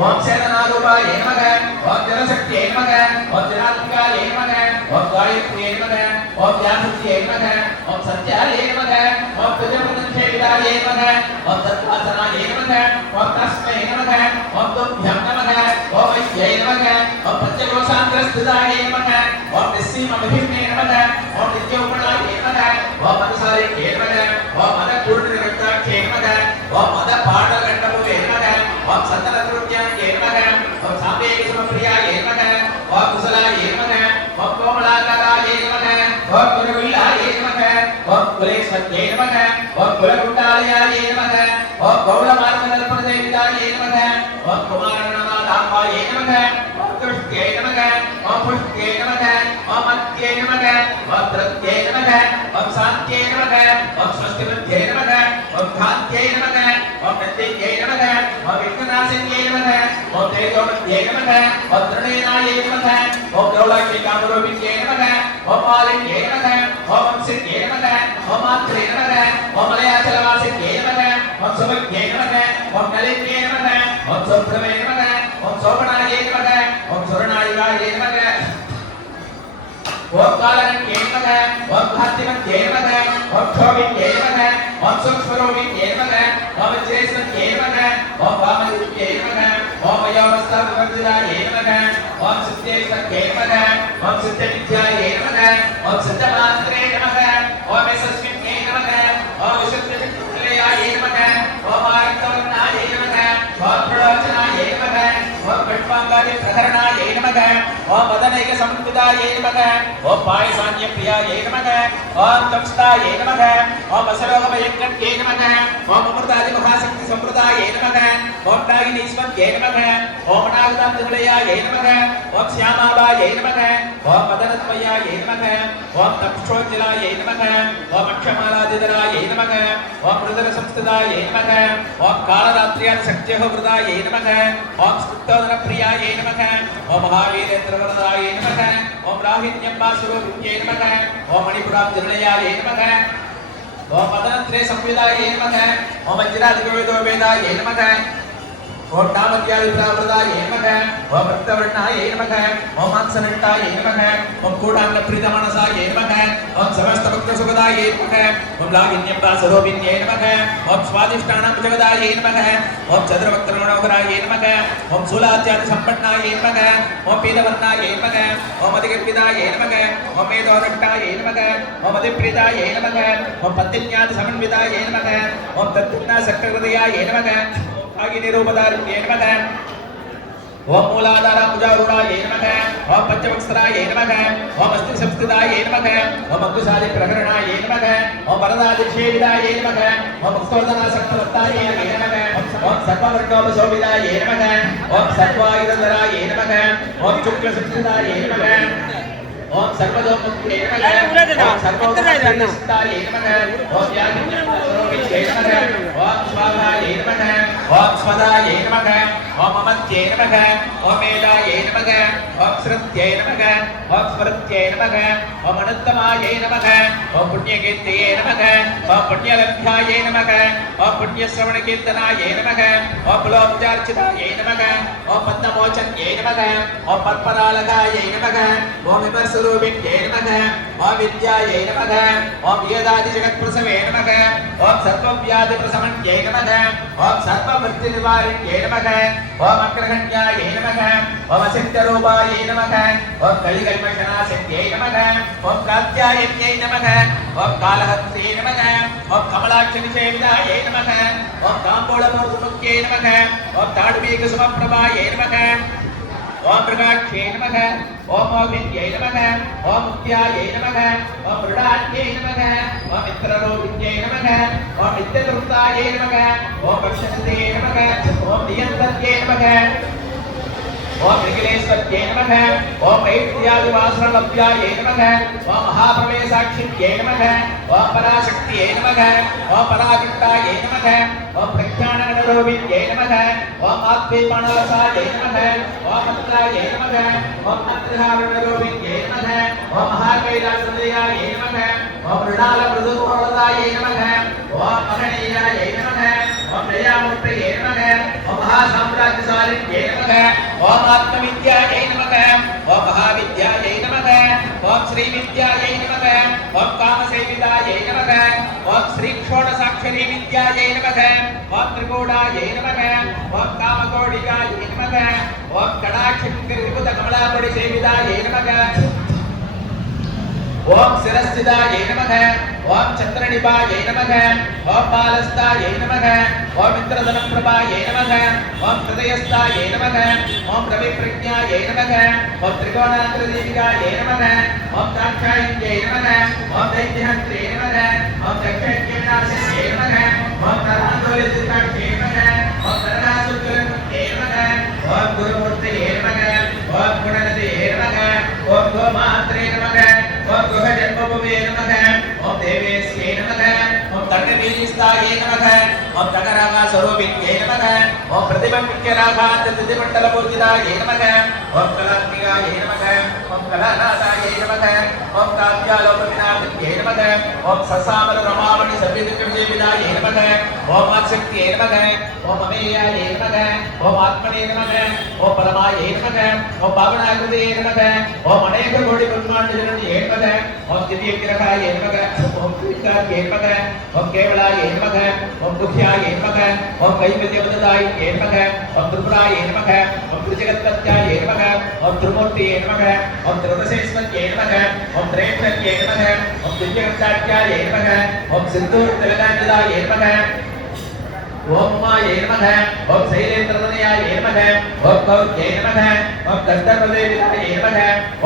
ஓம் சேதனாரூபாய நமக ஓம் ஜனசக்தியே நமக ஓம் ஜனாத்மிகாய நமக ஓம் காயத்ரியே நமக ஓம் வியாசத்யே நமக ஓம் சத்யாய நமக ஓம் துஜமுதன்ஷேவிதாய நமக ஓம் தத்வாசனாய நமக ஓம் தஸ்மை நமக ஓம் துभ्यं நமக ஓம் வைத்யை நமக ஓம் பஞ்சகோசாந்திரஸ்திதாய நமக ஓம் நிஸ்ஸீமமபிம்னே நமக ஓம் நித்யோபனாய நமக ஓம் மனசாரிக்கே நமக ஓம் மனபூர்ணநிருத்தாட்சே நமக ஓம் மத பாடகண்டமுவே நமக ஓம் சந்தனத்ருத்யாயே நமக ஓம் சாம்பேகிசமப்பிரியாய நமக ஓம் குசலாய நமக ஓம் கோமலாகாராய நமக ஓம் குருவில்லாய நமக ஓம் குலேஸ்வத்யே நமக ஓம் குலகுண்டாலயாய நமக ஓம் கௌளமார்கநல்பதேவிதாய நமக ஓம் குமாரநாதாம்பாய நமக ஓம் துஷ்ட்யே நமக ஓம் புஷ்ட்யே நமக ஓம் அத்யே நமக ஓம் பிரத்யே நமக ஓம் சாந்த்யே நமக ஓம் ஸ்வஸ்திமத்யே நமக ஓம் காந்த்யே நமக ஓம் நந்தியே நமக ஓம் விக்னநாசின்யே நமக ஓம் தேஜோமத்யே நமக ஓம் திருணேனாய நமக ஓம் கௌளாக்கிகாமரூபிண்யே நமக ஓம் மாலின்யே நமக ஓம் வம்சின்யே நமக ஓம் மாத்ரே நமக ஓம் மலையாச்சலவாசின்யே நமக ஓம் சுபக்யே நமக ஓம் நலின்யே நமக ஓம் சுப்ரமே நமக ஓம் சோபனாய நமக ஓம் சுரநாயிகாய நமக ஓம் காலகண்யே நமக ஓம் கார்த்திமத்யே நமக ஓம் க்ஷோபிண்யே நமக ஓம் சூக்ஷ்மரூபிண்யே நமக ஓம் வஜ்ரேஸ்வத்யே நமக ஓம் வாமதித்யே நமக ஓம் வயோமஸ்தாபவர்திதாய நமக ஓம் சித்தேஸ்வத்யே நமக ஓம் சித்தவித்யாய நமக ஓம் சித்தமாத்ரே நமக ஓம் யசஸ்வின்யே நமக ஓம் விசுத்தவித்யாய நமக ஓம் ஆரக்தவர்ணாய நமக ஓம் பிரலோச்சனாய நமக ஓம் கட்பாங்காய பிரகரணாய நமக ஓம் வதனைக சம்விதாய நமக ஓம் பாயசான்ய பிரியாய நமக ஓம் தம்ஸ்தாய நமக ஓம் அசலோகமயங்கட்யே நமக ஓம் அமிர்தாதி மகாசக்தி சம்பிரதாய நமக ஓம் நாகினீஸ்வத்யே நமக ஓம் நாகதாந்தகுலயாய நமக ஓம் சியாமாபாய நமக ஓம் மதனத்மயாய நமக ஓம் தப்ஷோஜலாய நமக ஓம் அக்ஷமாலாதிதராய நமக ஓம் ருதர சம்ஸ்திதாய நமக ஓம் காலராத்ரியாத் சக்தியஹோபிரதாய நமக ஓம் ஸ்துத்தோதர பிரியாய நமக ஓம் மகாவீரேந்திரவரதாய நமக ஓம் ராகின்யம்பாசுரோபித்யே நமக ஓம் மணிபுராப்திநிலயாய நமக ஓம் மதனத்ரே சம்விதாய நமக ஓம் வஜ்ராதிகோவேதோவேதாய நமக ஓம் நாமத்யாதிபிராவிரதாய நமக ஓம் ரக்தவர்ணாய நமக ஓம் மாத்சனட்டாய நமக ஓம் கூடாங்க பிரீதமனசாய நமக ஓம் சமஸ்தபக்தசுகதாய நமக ஓம் லாகின்யம்பாசுரோபிண்யே நமக ஓம் ஸ்வாதிஷ்டானாம்புஜகதாய நமக ஓம் சதுரவக்திரமனோகராய நமக ஓம் சூலாத்யாதி சம்பன்னாய நமக ஓம் பீதவர்ணாய நமக ஓம் அதிகர்விதாய நமக ஓம் மேதோரக்டாய நமக ஓம் அதிப்ரீதாய நமக ஓம் பத்தின்யாதி சமன்விதாய நமக ஓம் தத்துன்னா சக்கரஹிருதயாய நமக ஆகிநிரூபதாரிண்யே நமக ஓம் மூலாதார புஜாரூடாய நமக ஓம் பஞ்சவக்ஸ்தராய நமக ஓம் அஸ்தி சம்ஸ்திதாய நமக ஓம் அங்குசாதி பிரகரணாய நமக ஓம் வரதாதிஷேவிதாய நமக ஓம் முக்தோதனா சக்தவத்தாய நமக ஓம் சர்வவர்ணோபசோபிதாய நமக ஓம் சர்வாயுதராய நமக ஓம் சுக்ல சம்ஸ்திதாய நமக ஓம் சர்வதோமுக்தே நமக ஓம் சர்வோதராய நமக ஓம் யாகின்யஸ்வரூபித்யே நமக ஓம் ஸ்வாகாய நமக ஓம் ஸ்வதாய நமக ஓம் அமத்யே நமக ஓம் மேலாய நமக ஓம் ஸ்ருத்யே நமக ஓம் ஸ்மருத்யே நமக ஓம் அனுத்தமாய நமக ஓம் புண்ணியகீர்த்தயே நமக ஓம் புண்ணியலப்யாய நமக ஓம் புண்ணியஸ்ரவணகீர்த்தனாய நமக ஓம் புலோபச்சார்ச்சிதாய நமக ஓம் பத்மமோச்சன்யே நமக ஓம் பத்மராலகாய நமக ஓம் விமர்சரூபிண்யே நமக ஓம் வித்யாய நமக ஓம் வேதாதிஜகத்பிரசவே நமக ஓம் சர்வவ்யாதிபிரசமண்யே நமக ஓம் சர்வவృత్తిநிவாரிண்யே நமக ஓம் அக்ரகண்யாய நமக ஓம் அசித்தரூபாய நமக ஓம் கலிகல்மஷநாசின்யே நமக ஓம் காத்யாயன்யே நமக ஓம் காலஹஸ்தியே நமக ஓம் கமலாட்சநிஷேவிதாய நமக ஓம் காம்போளமூர்த்திமுக்யே நமக ஓம் தாடுமீகசுமப்பிரபாய நமக ओम मृगाक्षे नमः ओम मोहिन्यै नमः ओम मुक्त्यायै नमः ओम मृडान्यै नमः ओम मित्ररोहिण्यै नमः ओम नित्यतृप्तायै नमः ओम पक्षस्ते नमः ओम नियन्तर्यै नमः ओम ऋगिलेश्वर्यै नमः ओम ऐत्यादिवासनलभ्यायै नमः ओम महाप्रवेशाक्षिण्यै नमः ओम पराशक्त्यै नमः ओम पराविट्टायै नमः ओम प्रज्ञानगणरोहिण्यै नमः ओम आत्मैपणासायै नमः ओम मन्त्रायै नमः ओम नत्रहारणरोहिण्यै नमः ओम महाकैलासनिलयायै नमः ओम मृणालमृदुकोलदायै नमः ओम महनीयायै नमः ओम दयामूर्तये नमः ओम महासाम्राज्यशालिन्यै नमः ओम आत्मविद्यायै नमः ओम महाविद्यायै नमः ओम श्रीविद्यायै नमः ओम कामसेवितायै नमः ओम श्रीक्षोणसाक्षरी विद्यायै नमः ओम त्रिकोणायै नमः ओम कामकोटिकायै नमः ओम कटाक्षकमलापरिसेवितायै नमः ओम शिरस्थितायै नमः ओम चंद्रनिभायै नमः ओम बालस्तायै नमः ओम इंद्रधनप्रभायै नमः ओम हृदयस्थायै नमः ओम रविप्रज्ञायै नमः ओम त्रिकोणाग्रदीपिकायै नमः ओम दाक्षायिण्यै नमः ओम दैत्यहस्त्रे नमः ओम दक्षिणकेनाशिन्यै नमः ओम नरनाथोलिताक्षे नमः ओम नरनाथुज्वलमुख्ये नमः ओम गुरुमूर्तये नमः ओम गुणनदये नमः ओम गोमात्रे नमः ओम गुहजन्मभुवे नमः ओम देवेश्ये नमः ओम तन्नवीरिस्ताये नमः ओम तगरागास्वरूपिण्ये नमः ओम प्रतिबन्धिक्यराघान्ततिथिमण्डलपूजिताये नमः ओम कलात्मिकाये नमः ओम कलानाथाये नमः ओम काव्यालोकविनाशिन्ये नमः ओम ससामररमामणि सभ्यदिक्यविजयविदाये नमः ओम आदिशक्त्यै नमः ओम अमेयाये नमः ओम आत्मने नमः ओम परमाये नमः ओम पावनाकृतये नमः ओम अनेककोटिब्रह्माण्डजनन्ये नमः ओम दिव्यविग्रहाय नमः ओम त्रिकार्ये नमः ओम केवलाय नमः ओम दुःख्याय नमः ओम कैवल्यवददाय नमः ओम त्रिपुराय नमः ओम त्रिजगत्पत्याय नमः ओम त्रिमूर्तये नमः ओम त्रिदशेश्वर्ये नमः ओम त्रेश्वर्ये नमः ओम दिव्यगन्धाढ्याय नमः ओम सिन्दूरतिलकाञ्जलाय नमः ओम उमाये नमः ओम शैलेन्द्रतनयाय नमः ओम गौर्ये नमः ओम गन्धर्वदेविताय नमः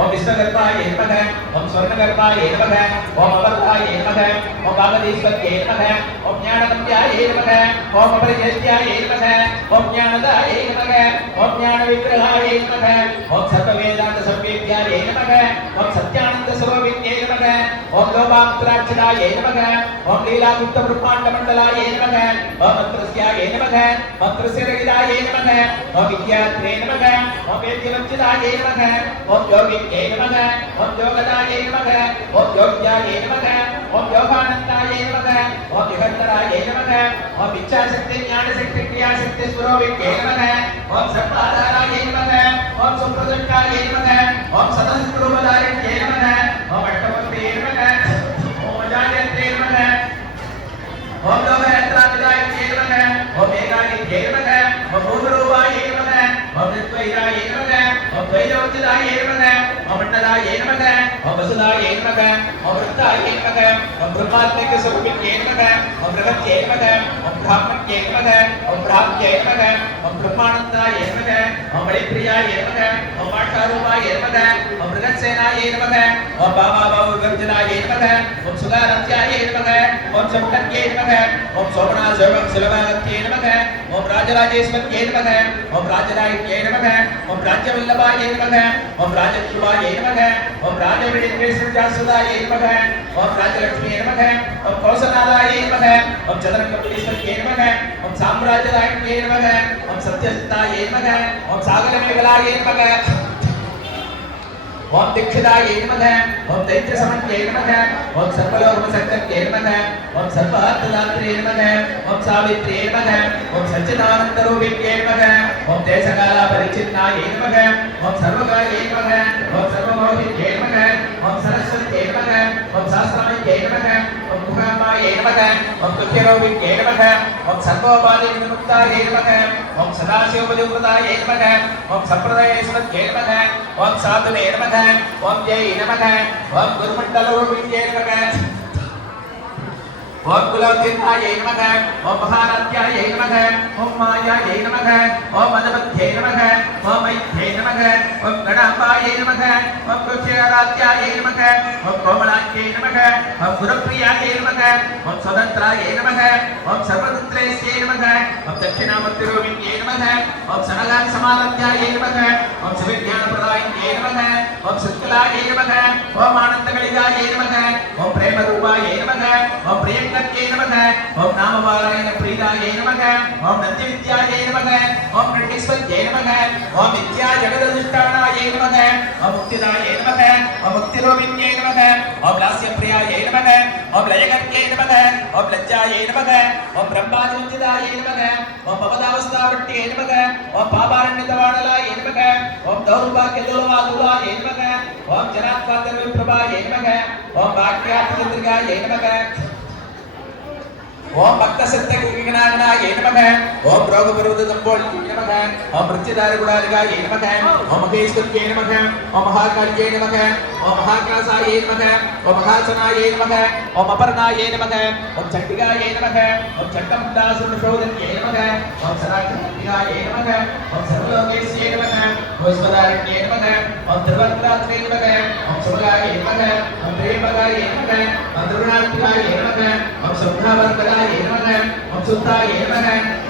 ओम विश्वगर्भाय नमः ओम स्वर्णगर्भाय नमः ओम अवताय नमः ओम भागवतीश्वर्ये नमः ओम ज्ञानगम्याय नमः ओम अपरिज्ञाय नमः ओम ज्ञानदाय नमः ओम ज्ञानविग्रहाय नमः ओम सर्ववेदान्तसंवेद्याय नमः ओम सत्यानन्दस्वरूपिण्ये नमः ओम लोकामुद्राक्षराय नमः ओम लीलागुप्तब्रह्माण्डमण्डलाय नमः ओम मंत्रस्याय नमः मंत्रस्य रहिताय नमः ओम विद्यात्रे नमः ओम वेद्यवच्चिताय नमः ओम योगिन्ये नमः ओम योगदाय नमः ओम योग्याय नमः ओम योगानन्दाय नमः ओम विहन्तराय नमः ओम इच्छाशक्ति ज्ञानशक्ति क्रियाशक्ति स्वरूपिण्ये नमः ओम सर्वाधाराय नमः ओम सुप्रदण्डाय नमः ओम सदस्वरूपधारिण्ये नमः ओम अष्टमूर्तये नमः ओम अजायन्त्रे नमः ओम लोकयात्राविदाय नमः ओम मेघानित्ये नमः ओम भूमरूपाय नमः ओम नित्वैराय नमः ओम द्वैतवच्चिदाय नमः ओम अन्नदाय नमः ओम वसुदाय नमः ओम वृत्ताय नमः ओम ब्रह्मात्मकस्वरूपिण्ये नमः ओम बृहत्ये नमः ओम ब्राह्मण्ये नमः ओम ब्राह्म्ये नमः ओम ब्रह्मानन्दाय नमः ओम बलिप्रियाय नमः ओम वाक्षारूपाय नमः ओम बृहत्सेनाय नमः ओम बाबाबाहुर्गर्जनाय नमः ओम सुगारत्याय नमः ओम चमकत्ये नमः ओम सोमनाथशिलभागत्ये नमः ओम राजराजेश्वर्ये नमः ओम राजनायक्ये नमः ओम राज्यवल्लभाय नमः ओम राजध्रुवाय नमः ओम राजविडेश्वरजासुदाय नमः ओम राजलक्ष्मी नमः ओम कौसलादाय नमः ओम चंद्रकपिलेश्वर्ये नमः ओम साम्राज्यदायक्ये नमः ओम सत्यसिद्धाय नमः ओम सागरमेघलाय नमः ओम दीक्षिताय नमः ओम दैत्यसमन्ये नमः ओम सर्वलोकसंकर्ये नमः ओम सर्वार्थदात्रे नमः ओम सावित्रे नमः ओम सच्चिदानन्दरूपिण्ये नमः ओम देशकालपरिच्छिन्नाय नमः ओम सर्वकाये नमः ओम सर्वमोहिन्ये नमः ओम सरस्वत्ये नमः ओम शास्त्रमये नमः ओम मुखाम्बाय नमः ओम तुल्यरूपिण्ये नमः ओम सर्वोपाधिविमुक्ताय नमः ओम सदाशिवपरिवृताय नमः ओम सम्प्रदायेश्वर्ये नमः ओम साधुने नमः ओम जय नमः ओम गुरुमण्डलरूपिण्ये नमः ओम कुलतीर्थायै नमः ओम महाराध्यायै नमः ओम मायायै नमः ओम अनवध्यै नमः ओम मैत्यै नमः ओम गणाम्बायै नमः ओम कुक्षेराध्यायै नमः ओम कोमलाङ्ग्यै नमः ओम गुरुप्रियायै नमः ओम स्वतन्त्रायै नमः ओम सर्वतन्त्रेस्यै नमः ओम दक्षिणामूर्तिरूपिण्यै नमः ओम सनगासमाराध्यायै नमः ओम शिवज्ञानप्रदायिन्यै नमः ओम शुक्लायै नमः ओम आनन्दकलिकायै नमः ओम प्रेमरूपायै नमः ओम प्रियङ्कर्यै नमः ओम नामपारायण प्रीतायै नमः ओम नन्दिविद्यायै नमः ओम नृत्यस्पत्यै नमः ओम विद्या जगदधिष्ठानायै नमः ओम मुक्तिदायै नमः ओम मुक्तिरूपिण्यै नमः ओम लास्यप्रियायै नमः ओम लयकर्त्यै नमः ओम लज्जायै नमः ओम ब्रह्मादिविद्यायै नमः ओम भवदावस्थावट्ट्यै नमः ओम पापारण्यतवाणलायै नमः ओम दौर्भाग्यदुर्वादुलायै नमः ओम जनात्मादर्विप्रभायै नमः ओम भाग्यार्थचन्द्रिकायै नमः ओम भक्त सत्यज्ञानाय नमः ओम रोगपरोधसंपोषिते नमः ओम मृत्युदारगुणारिकाय नमः ओम महेश्वर्ये नमः ओम महाकाल्ये नमः ओम महाकासाय नमः ओम महासनाय नमः ओम अपर्णाय नमः ओम चण्डिकाय नमः ओम चण्डमुण्डासुरशोधन्ये नमः ओम सदाशिवाय नमः ओम सर्वलोकेश्ये नमः ओम ईश्वरारण्ये नमः ओम त्रिवर्त्रात्रे नमः ओम शुभगाय नमः ओम प्रेमगाय नमः ओम द्रुणात्मिकाय नमः ओम शुभ्रावर्तकाय नमः ओम सुताय नमः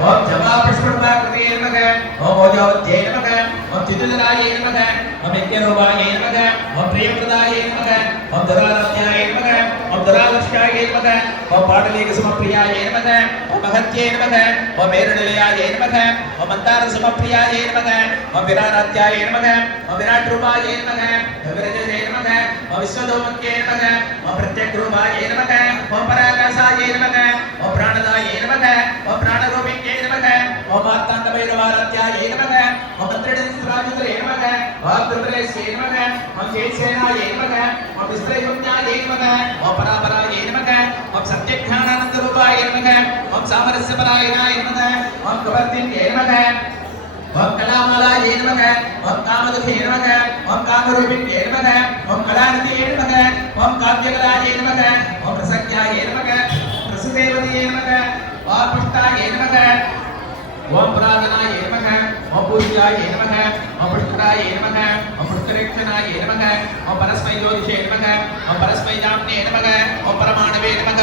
ओम जवापुष्पमाकृते नमः ओम ओजवत्ये नमः ओम चितुलनाय नमः ओम यज्ञरूपाय नमः ओम प्रियप्रदाय नमः ओम दरालत्याय नमः ओम दरालक्ष्याय नमः ओम पाटलीकसमप्रियाय नमः ओम महत्ये नमः ओम मेरुनिलयाय नमः ओम मन्दारसमप्रियाय नमः ओम विराराध्याय नमः ओम विराट्रूपाय नमः ओम विरजये नमः ओम विश्वदोमत्ये नमः ओम प्रत्यग्रूपाय नमः ओम पराकाशाय नमः ओम प्राणदाय नमः ओम प्राणरूपिण्ये नमः ओम मार्ताण्डभैरवाराध्याय नमः ओम मन्त्रिणस्त्राजुत्रे नमः ओम त्रिपुरेश्ये नमः ओम जयसेनाय नमः ओम विस्त्रयज्ञाय नमः ओम परापराय नमः ओम सत्यज्ञानानन्दरूपाय नमः ओम सामरस्यपरायणाय नमः ओम कवर्तिन्ये नमः ओम कलामालाय नमः ओम कामदुखे नमः ओम कामरूपिण्ये नमः ओम कलानिधये नमः ओम काव्यकलाय नमः ओम रसज्ञाय नमः प्रसुदेवताय नमः ओम पुष्टाय नमः ओम पुरातनाय नमः ओम पूज्याय नमः ओम पुष्कराय नमः ओम पुष्करेक्षणाय नमः ओम परस्मै ज्योतिषे नमः ओम परस्मै जाम्ने नमः ओम परमाणवे नमः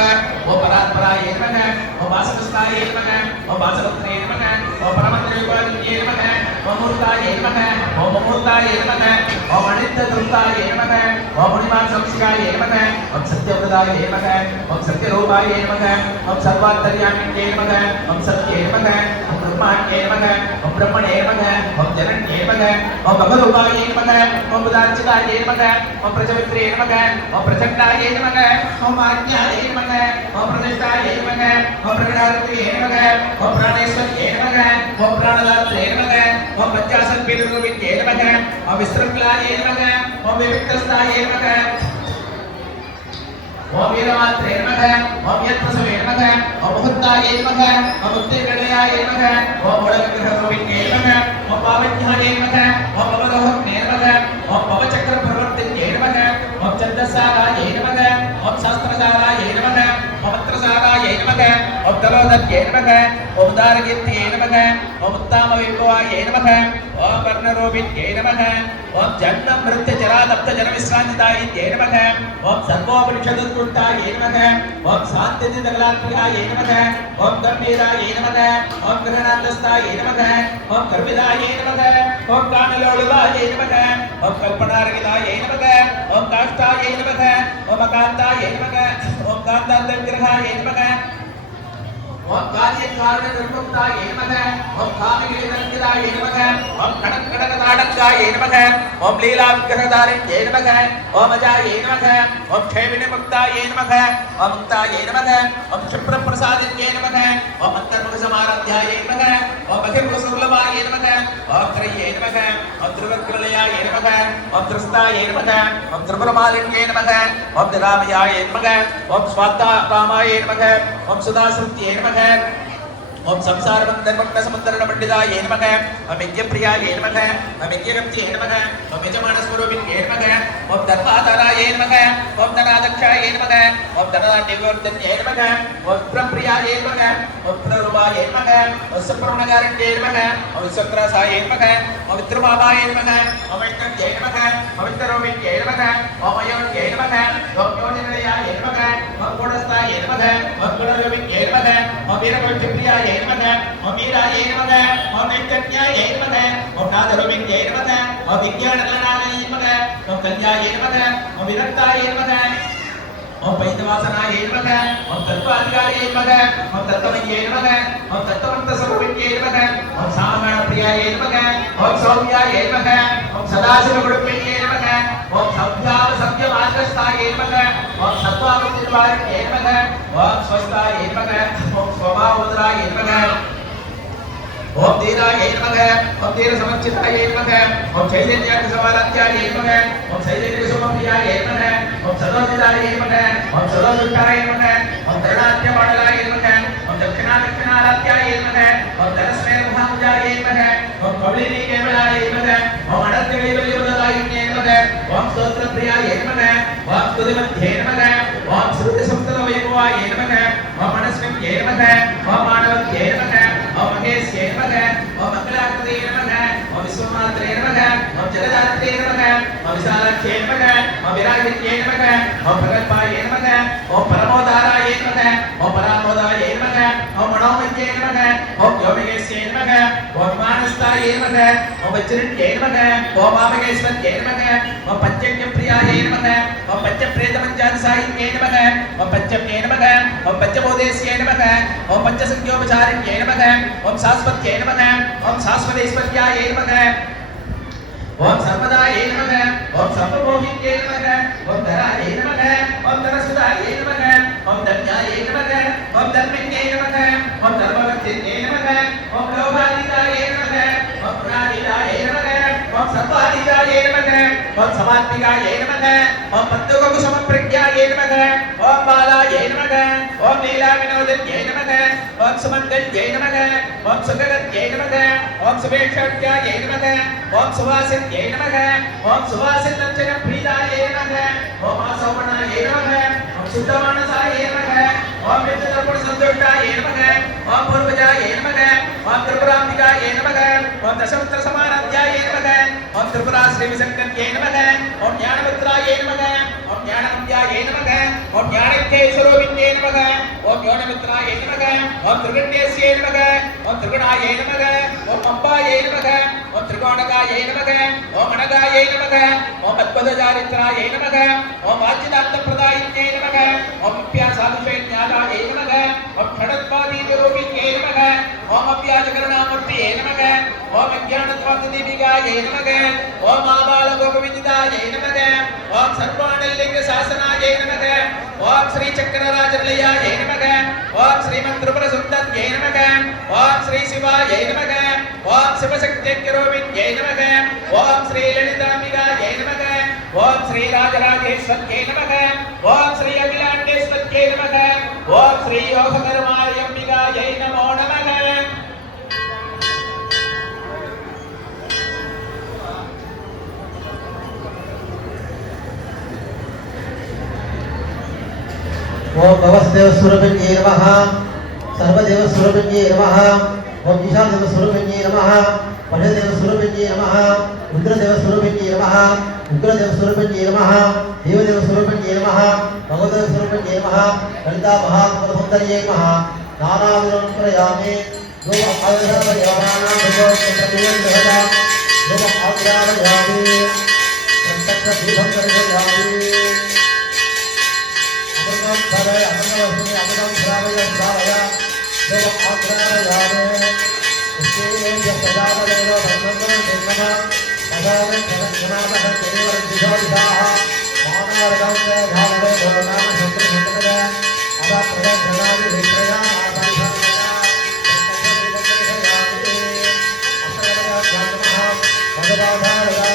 ओम परात्पराय नमः ओम वासकस्ताय नमः ओम वासवत्रे नमः ओम परमत्रयोपादिन्ये नमः ओम मूर्ताय नमः ओम मूर्ताय नमः ओम अनित्यतृप्ताय नमः ओम मुनिमांसंशिकाय नमः ओम सत्यव्रताय नमः ओम सत्यरूपाय नमः ओम सर्वान्तर्यामिन्ये नमः ओम सत्ये नमः ओम ब्रह्माण्ये नमः ओम ब्रह्मणे नमः ओम जनन्ये नमः ओम भगरूपाय नमः ओम उदार्चिताय नमः ओम प्रजवित्रे नमः ओम प्रचण्डाय नमः ओम आज्ञाय नमः ओम प्रतिष्ठाय नमः ओम प्रगणारत्रे नमः ओम प्राणेश्वर्ये नमः ओम प्राणदात्रे नमः ओम पञ्चाशद्भिर्रूपिण्ये नमः ओम विसृङ्खलाय नमः ओम विविक्तस्थाय नमः ओम वीरमात्रे नमः ओम यत्प्रसवे नमः ओम मुहूर्ताय नमः ओम मुक्तिनिलयाय नमः ओम मूलविग्रहरूपिण्ये नमः ओम पावन्याय नमः ओम भवदोहग्ने नमः ओम भवचक्रप्रवर्तिन्ये नमः ओम छन्दसाराय नमः ओम शास्त्रसाराय नमः ओम मंत्रसाराय नमः ओम तलोदत्ये नमः ओम दारकीर्त्ये नमः ओम उत्तामविभवाय नमः ओम वर्णरूपिण्ये नमः ओम जन्म मृत्यु जरातप्त जनविश्रान्तिदायिन्ये नमः ओम सर्वोपनिषदुत्कृष्टाय नमः ओम शान्तिचिदकलात्मकाय नमः ओम गम्भीराय नमः ओम ग्रहणान्तस्थाय नमः ओम कर्मिदाय नमः ओम कानलोलुवाय नमः ओम कल्पनारहिताय नमः ओम काष्ठाय नमः ओम अकान्ताय नमः ओम कान्तान्तर्ग्रहाय नमः ओम कार्यकारण निर्मुक्ताय नमः ओम कामगिरिनन्दिताय नमः ओम कणकणकताडकाय नमः ओम लीलाविग्रहधारिण्ये नमः ओम अजाय नमः ओम क्षेमिनिमुक्ताय नमः ओम मुक्ताय नमः ओम क्षिप्रप्रसादिन्ये नमः ओम अन्तर्मुखसमाराध्याय नमः ओम बहिर्मुखसुलभाय नमः ओम त्रय्ये नमः ओम त्रिवक्रलयाय नमः ओम त्रस्ताय नमः ओम त्रिपुरमालिन्ये नमः ओम निरामयाय नमः ओम स्वात्तारामाय नमः ओम सुदासृत्ये नमः ओम संसार बंधन भक्त समुद्रण पंडिताय नमः ओम यज्ञप्रियाय नमः ओम यज्ञगत्ये नमः ओम यजमानस्वरूपिणे नमः ओम धर्माधाराय नमः ओम धनाध्यक्षाय नमः ओम धनदान्यवर्धन्ये नमः ओम प्रप्रियाय नमः ओम प्ररूपाय नमः ओम सप्रवणकारिण्ये नमः ओम विश्वत्रासाय नमः ओम विद्रुमामाय नमः ओम विष्णुये नमः ओम विष्णुरूपिणे नमः ओम अयोन्ये नमः ओम योनिनयाय नमः ओम गुणस्थाय नमः ओम गुणरूपिणे नमः ओम वीरभक्तिप्रियाय नमः ओम वीराय नमः ओम नैकट्याय नमः ओम नादरूपिणे नमः ओम विज्ञानगणाय नमः ओम कल्याय नमः ओम विरक्ताय नमः ओम पैतवासनाय नमः ओम तत्वाधिकारिये नमः ओम तत्त्वमये नमः ओम तत्त्वमन्तस्वरूपिणे नमः ओम सामप्रियाय नमः ओम सौम्याय नमः ओम सदाशिवगुरुप्रिये नमः ओम सत्यावसत्यमार्गस्थाय नमः ओम सत्त्वावतिर्वारिणे नमः ओम स्वस्थाय नमः ओम स्वभावोदराय नमः ओम धीराय नमः ओम धीर समर्चिताय नमः ओम चैतन्यसमाराध्याय नमः ओम चैतन्यसुमप्रियाय नमः ओम सदोदिताय नमः ओम सदोदुष्टाय नमः ओम तरुणात्यमण्डलाय नमः ओम दक्षिणाराध्याय नमः ओम धनस्मेरभानुजाय नमः ओम कौलिनीकेवलाय नमः ओम अनर्थकैवल्यप्रदाय नमः ओम स्तोत्रप्रियाय नमः ओम स्तुतिमध्ये नमः ओम श्रुतिसप्तमवैभवाय नमः ओम मनस्मिन्ये नमः ओम मानवत्ये नमः ओम महेश्ये नमः ओम मंगलाकृते नमः ओम विश्वमात्रे नमः ओम जगदात्रे नमः ओम विशालाख्ये नमः ओम विरागिन्ये नमः ओम प्रगल्भाय नमः ओम परमोदाराय नमः ओम परामोदाय नमः ओम मनोमये नमः ओम योमयेश्ये नमः ओम मानस्ताय नमः ओम वज्रन्ये नमः ओम आमगेश्वर्ये नमः ओम पंचज्ञप्रियाय नमः ओम पंचप्रेतमञ्जानसायिन्ये नमः ओम पंचम्ये नमः ओम पंचबोधेश्ये नमः ओम पंचसंज्ञोपचारिण्ये नमः ओम शाश्वत्ये नमः ओम शाश्वतेश्वर्याय नमः ओम सर्वदाय नमः ओम सर्वभोगिन्ये नमः ओम धराय नमः ओम धनसुदाय नमः ओम धन्याय नमः ओम धर्मिण्ये नमः ओम धर्मवत्तिन्ये नमः ओम लोभादिताय नमः ओम गुणादिताय नमः ओम सत्त्वादिताय नमः ओम समात्मिकाय नमः ओम पद्मकुसुमप्रज्ञाय नमः ओम बालाय नमः ओम लीलाविनोदिन्ये नमः ओम सुमङ्गल्ये नमः ओम सुगगत्ये नमः ओम सुवेक्षाख्याय नमः ओम सुवासिन्ये नमः ओम सुवासिन्नर्चनप्रीदाय नमः ओम आसौमनाय नमः ओम शुद्धमानसाय नमः ओम विद्युतर्पणसन्तुष्टाय नमः ओम पूर्वजाय नमः ओम त्रिपुराम्बिकाय नमः ओम दशमुत्रसमाराध्याय नमः ओम त्रिपुराश्रीविशङ्कर्ये नमः ओम ज्ञानमित्राय नमः ओम ज्ञानमन्याय नमः ओम ज्ञानविद्येश्वरोपिन्ये नमः ओम योनमित्राय नमः ओम त्रिगुण्येश्ये नमः ओम त्रिगुणाय नमः ओम अम्बाय नमः ओम त्रिकोणकाय नमः ओम अनगाय नमः ओम अद्भुतचारित्राय नमः ओम वाचिदान्तप्रदायिन्ये नमः ओम अभ्यासाभिषेज्ञानाय नमः ओम खडत्वादीतरूपिण्ये नमः ओम अभ्याजकरणामूर्तये नमः ओम अज्ञानत्वादीपिकाय नमः ओम आबालगोपविदिताय नमः ओम सर्वाणलिङ्गशासनाय नमः ओम श्रीचक्रराजनिलयाय नमः ओम श्रीमन्त्रिपुरसुन्दर्ये नमः ओम श्रीशिवाय नमः ओम शिवशक्त्यैक्यरूपिण्ये नमः ओम श्रीललिताम्बिकाय नमः ओम श्रीराजराजेश्वर्ये नमः ओम श्री अखिलाण्डेश्वर्ये नमः ओम श्रीयोगकर्मार्यम्बिकाय नमो नमः ओम भवस्देवस्वरूपिण्ये नमः सर्वदेवस्वरूपिण्ये नमः ओम ईशानदेवस्वरूपिण्ये नमः पठदेवस्वरूपिण्ये नमः रुद्रदेवस्वरूपिण्ये नमः उग्रदेवस्वरूपिण्ये नमः देवदेवस्वरूपिण्ये नमः भगवदेवस्वरूपिण्ये नमः ललिता महासुन्दर्ये नमः नानाविधं प्रयामे धूपम् आग्रामयामि प्रत्यक्षदीपं दर्शयामि अमृतं धरे अमृतवस्मि अमृतं श्रावय श्रावय धूपम् आग्रामयामि पुष्पेभ्य सदादेव धर्मं निर्मः सदावे जगन्नाथः देवरद्दिशोदिताः मानवर्गं ते धारणे भवनाम शत्रुशत्रुज अदा प्रदर्शनादि विक्रया आसाधनया भगवाधारया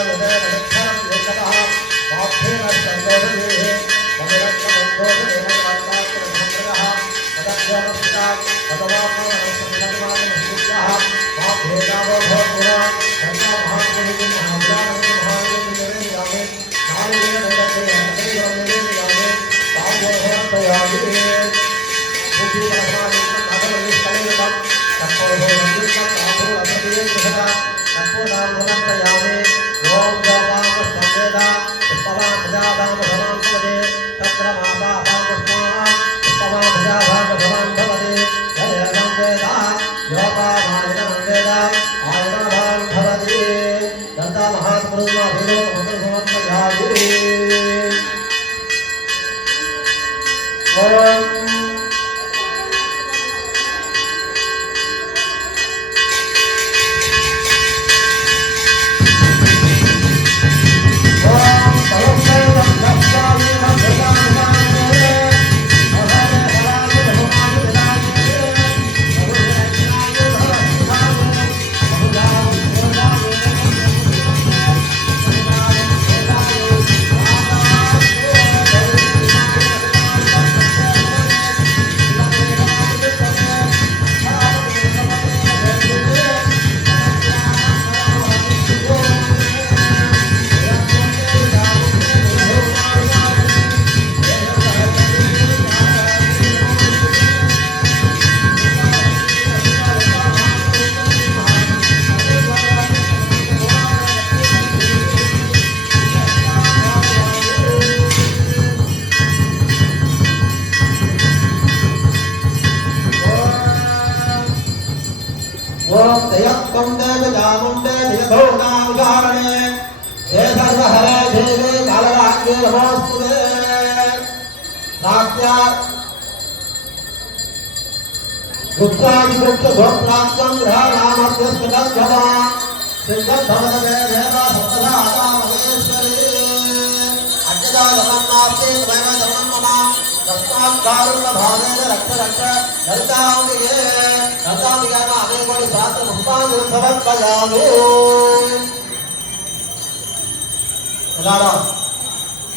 எல்லாரும்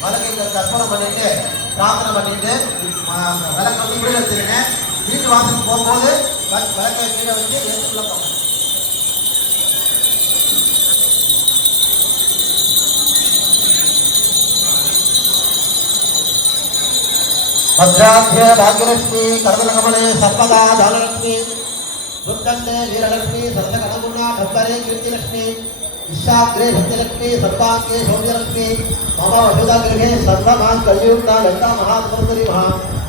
வழக்கை கற்பனை பண்ணிட்டு பிரார்த்தனை பண்ணிட்டு விளக்க வந்து கீழே வச்சிருங்க. வீட்டு வாசலுக்கு போகும்போது விளக்கை கீழே வச்சு எடுத்துக்குள்ள போங்க. भद्राध्य भाग्यलक्ष्मी कर्मलकमले सर्वदा धनलक्ष्मी दुर्गन्धे वीरलक्ष्मी सर्वकणगुणा खब्बरे कीर्तिलक्ष्मी ईशाग्रे भक्तिलक्ष्मी सर्वांगे सौम्यलक्ष्मी मम वसुधागृहे सर्वमान् कलियुक्ता ललिता महासुन्दरी महा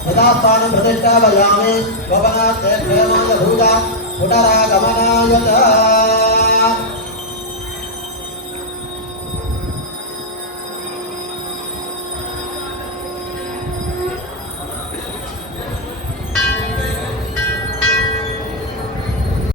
यथास्थानं प्रतिष्ठापयामि वपनात् प्रेमाय भूता पुनरागमनायत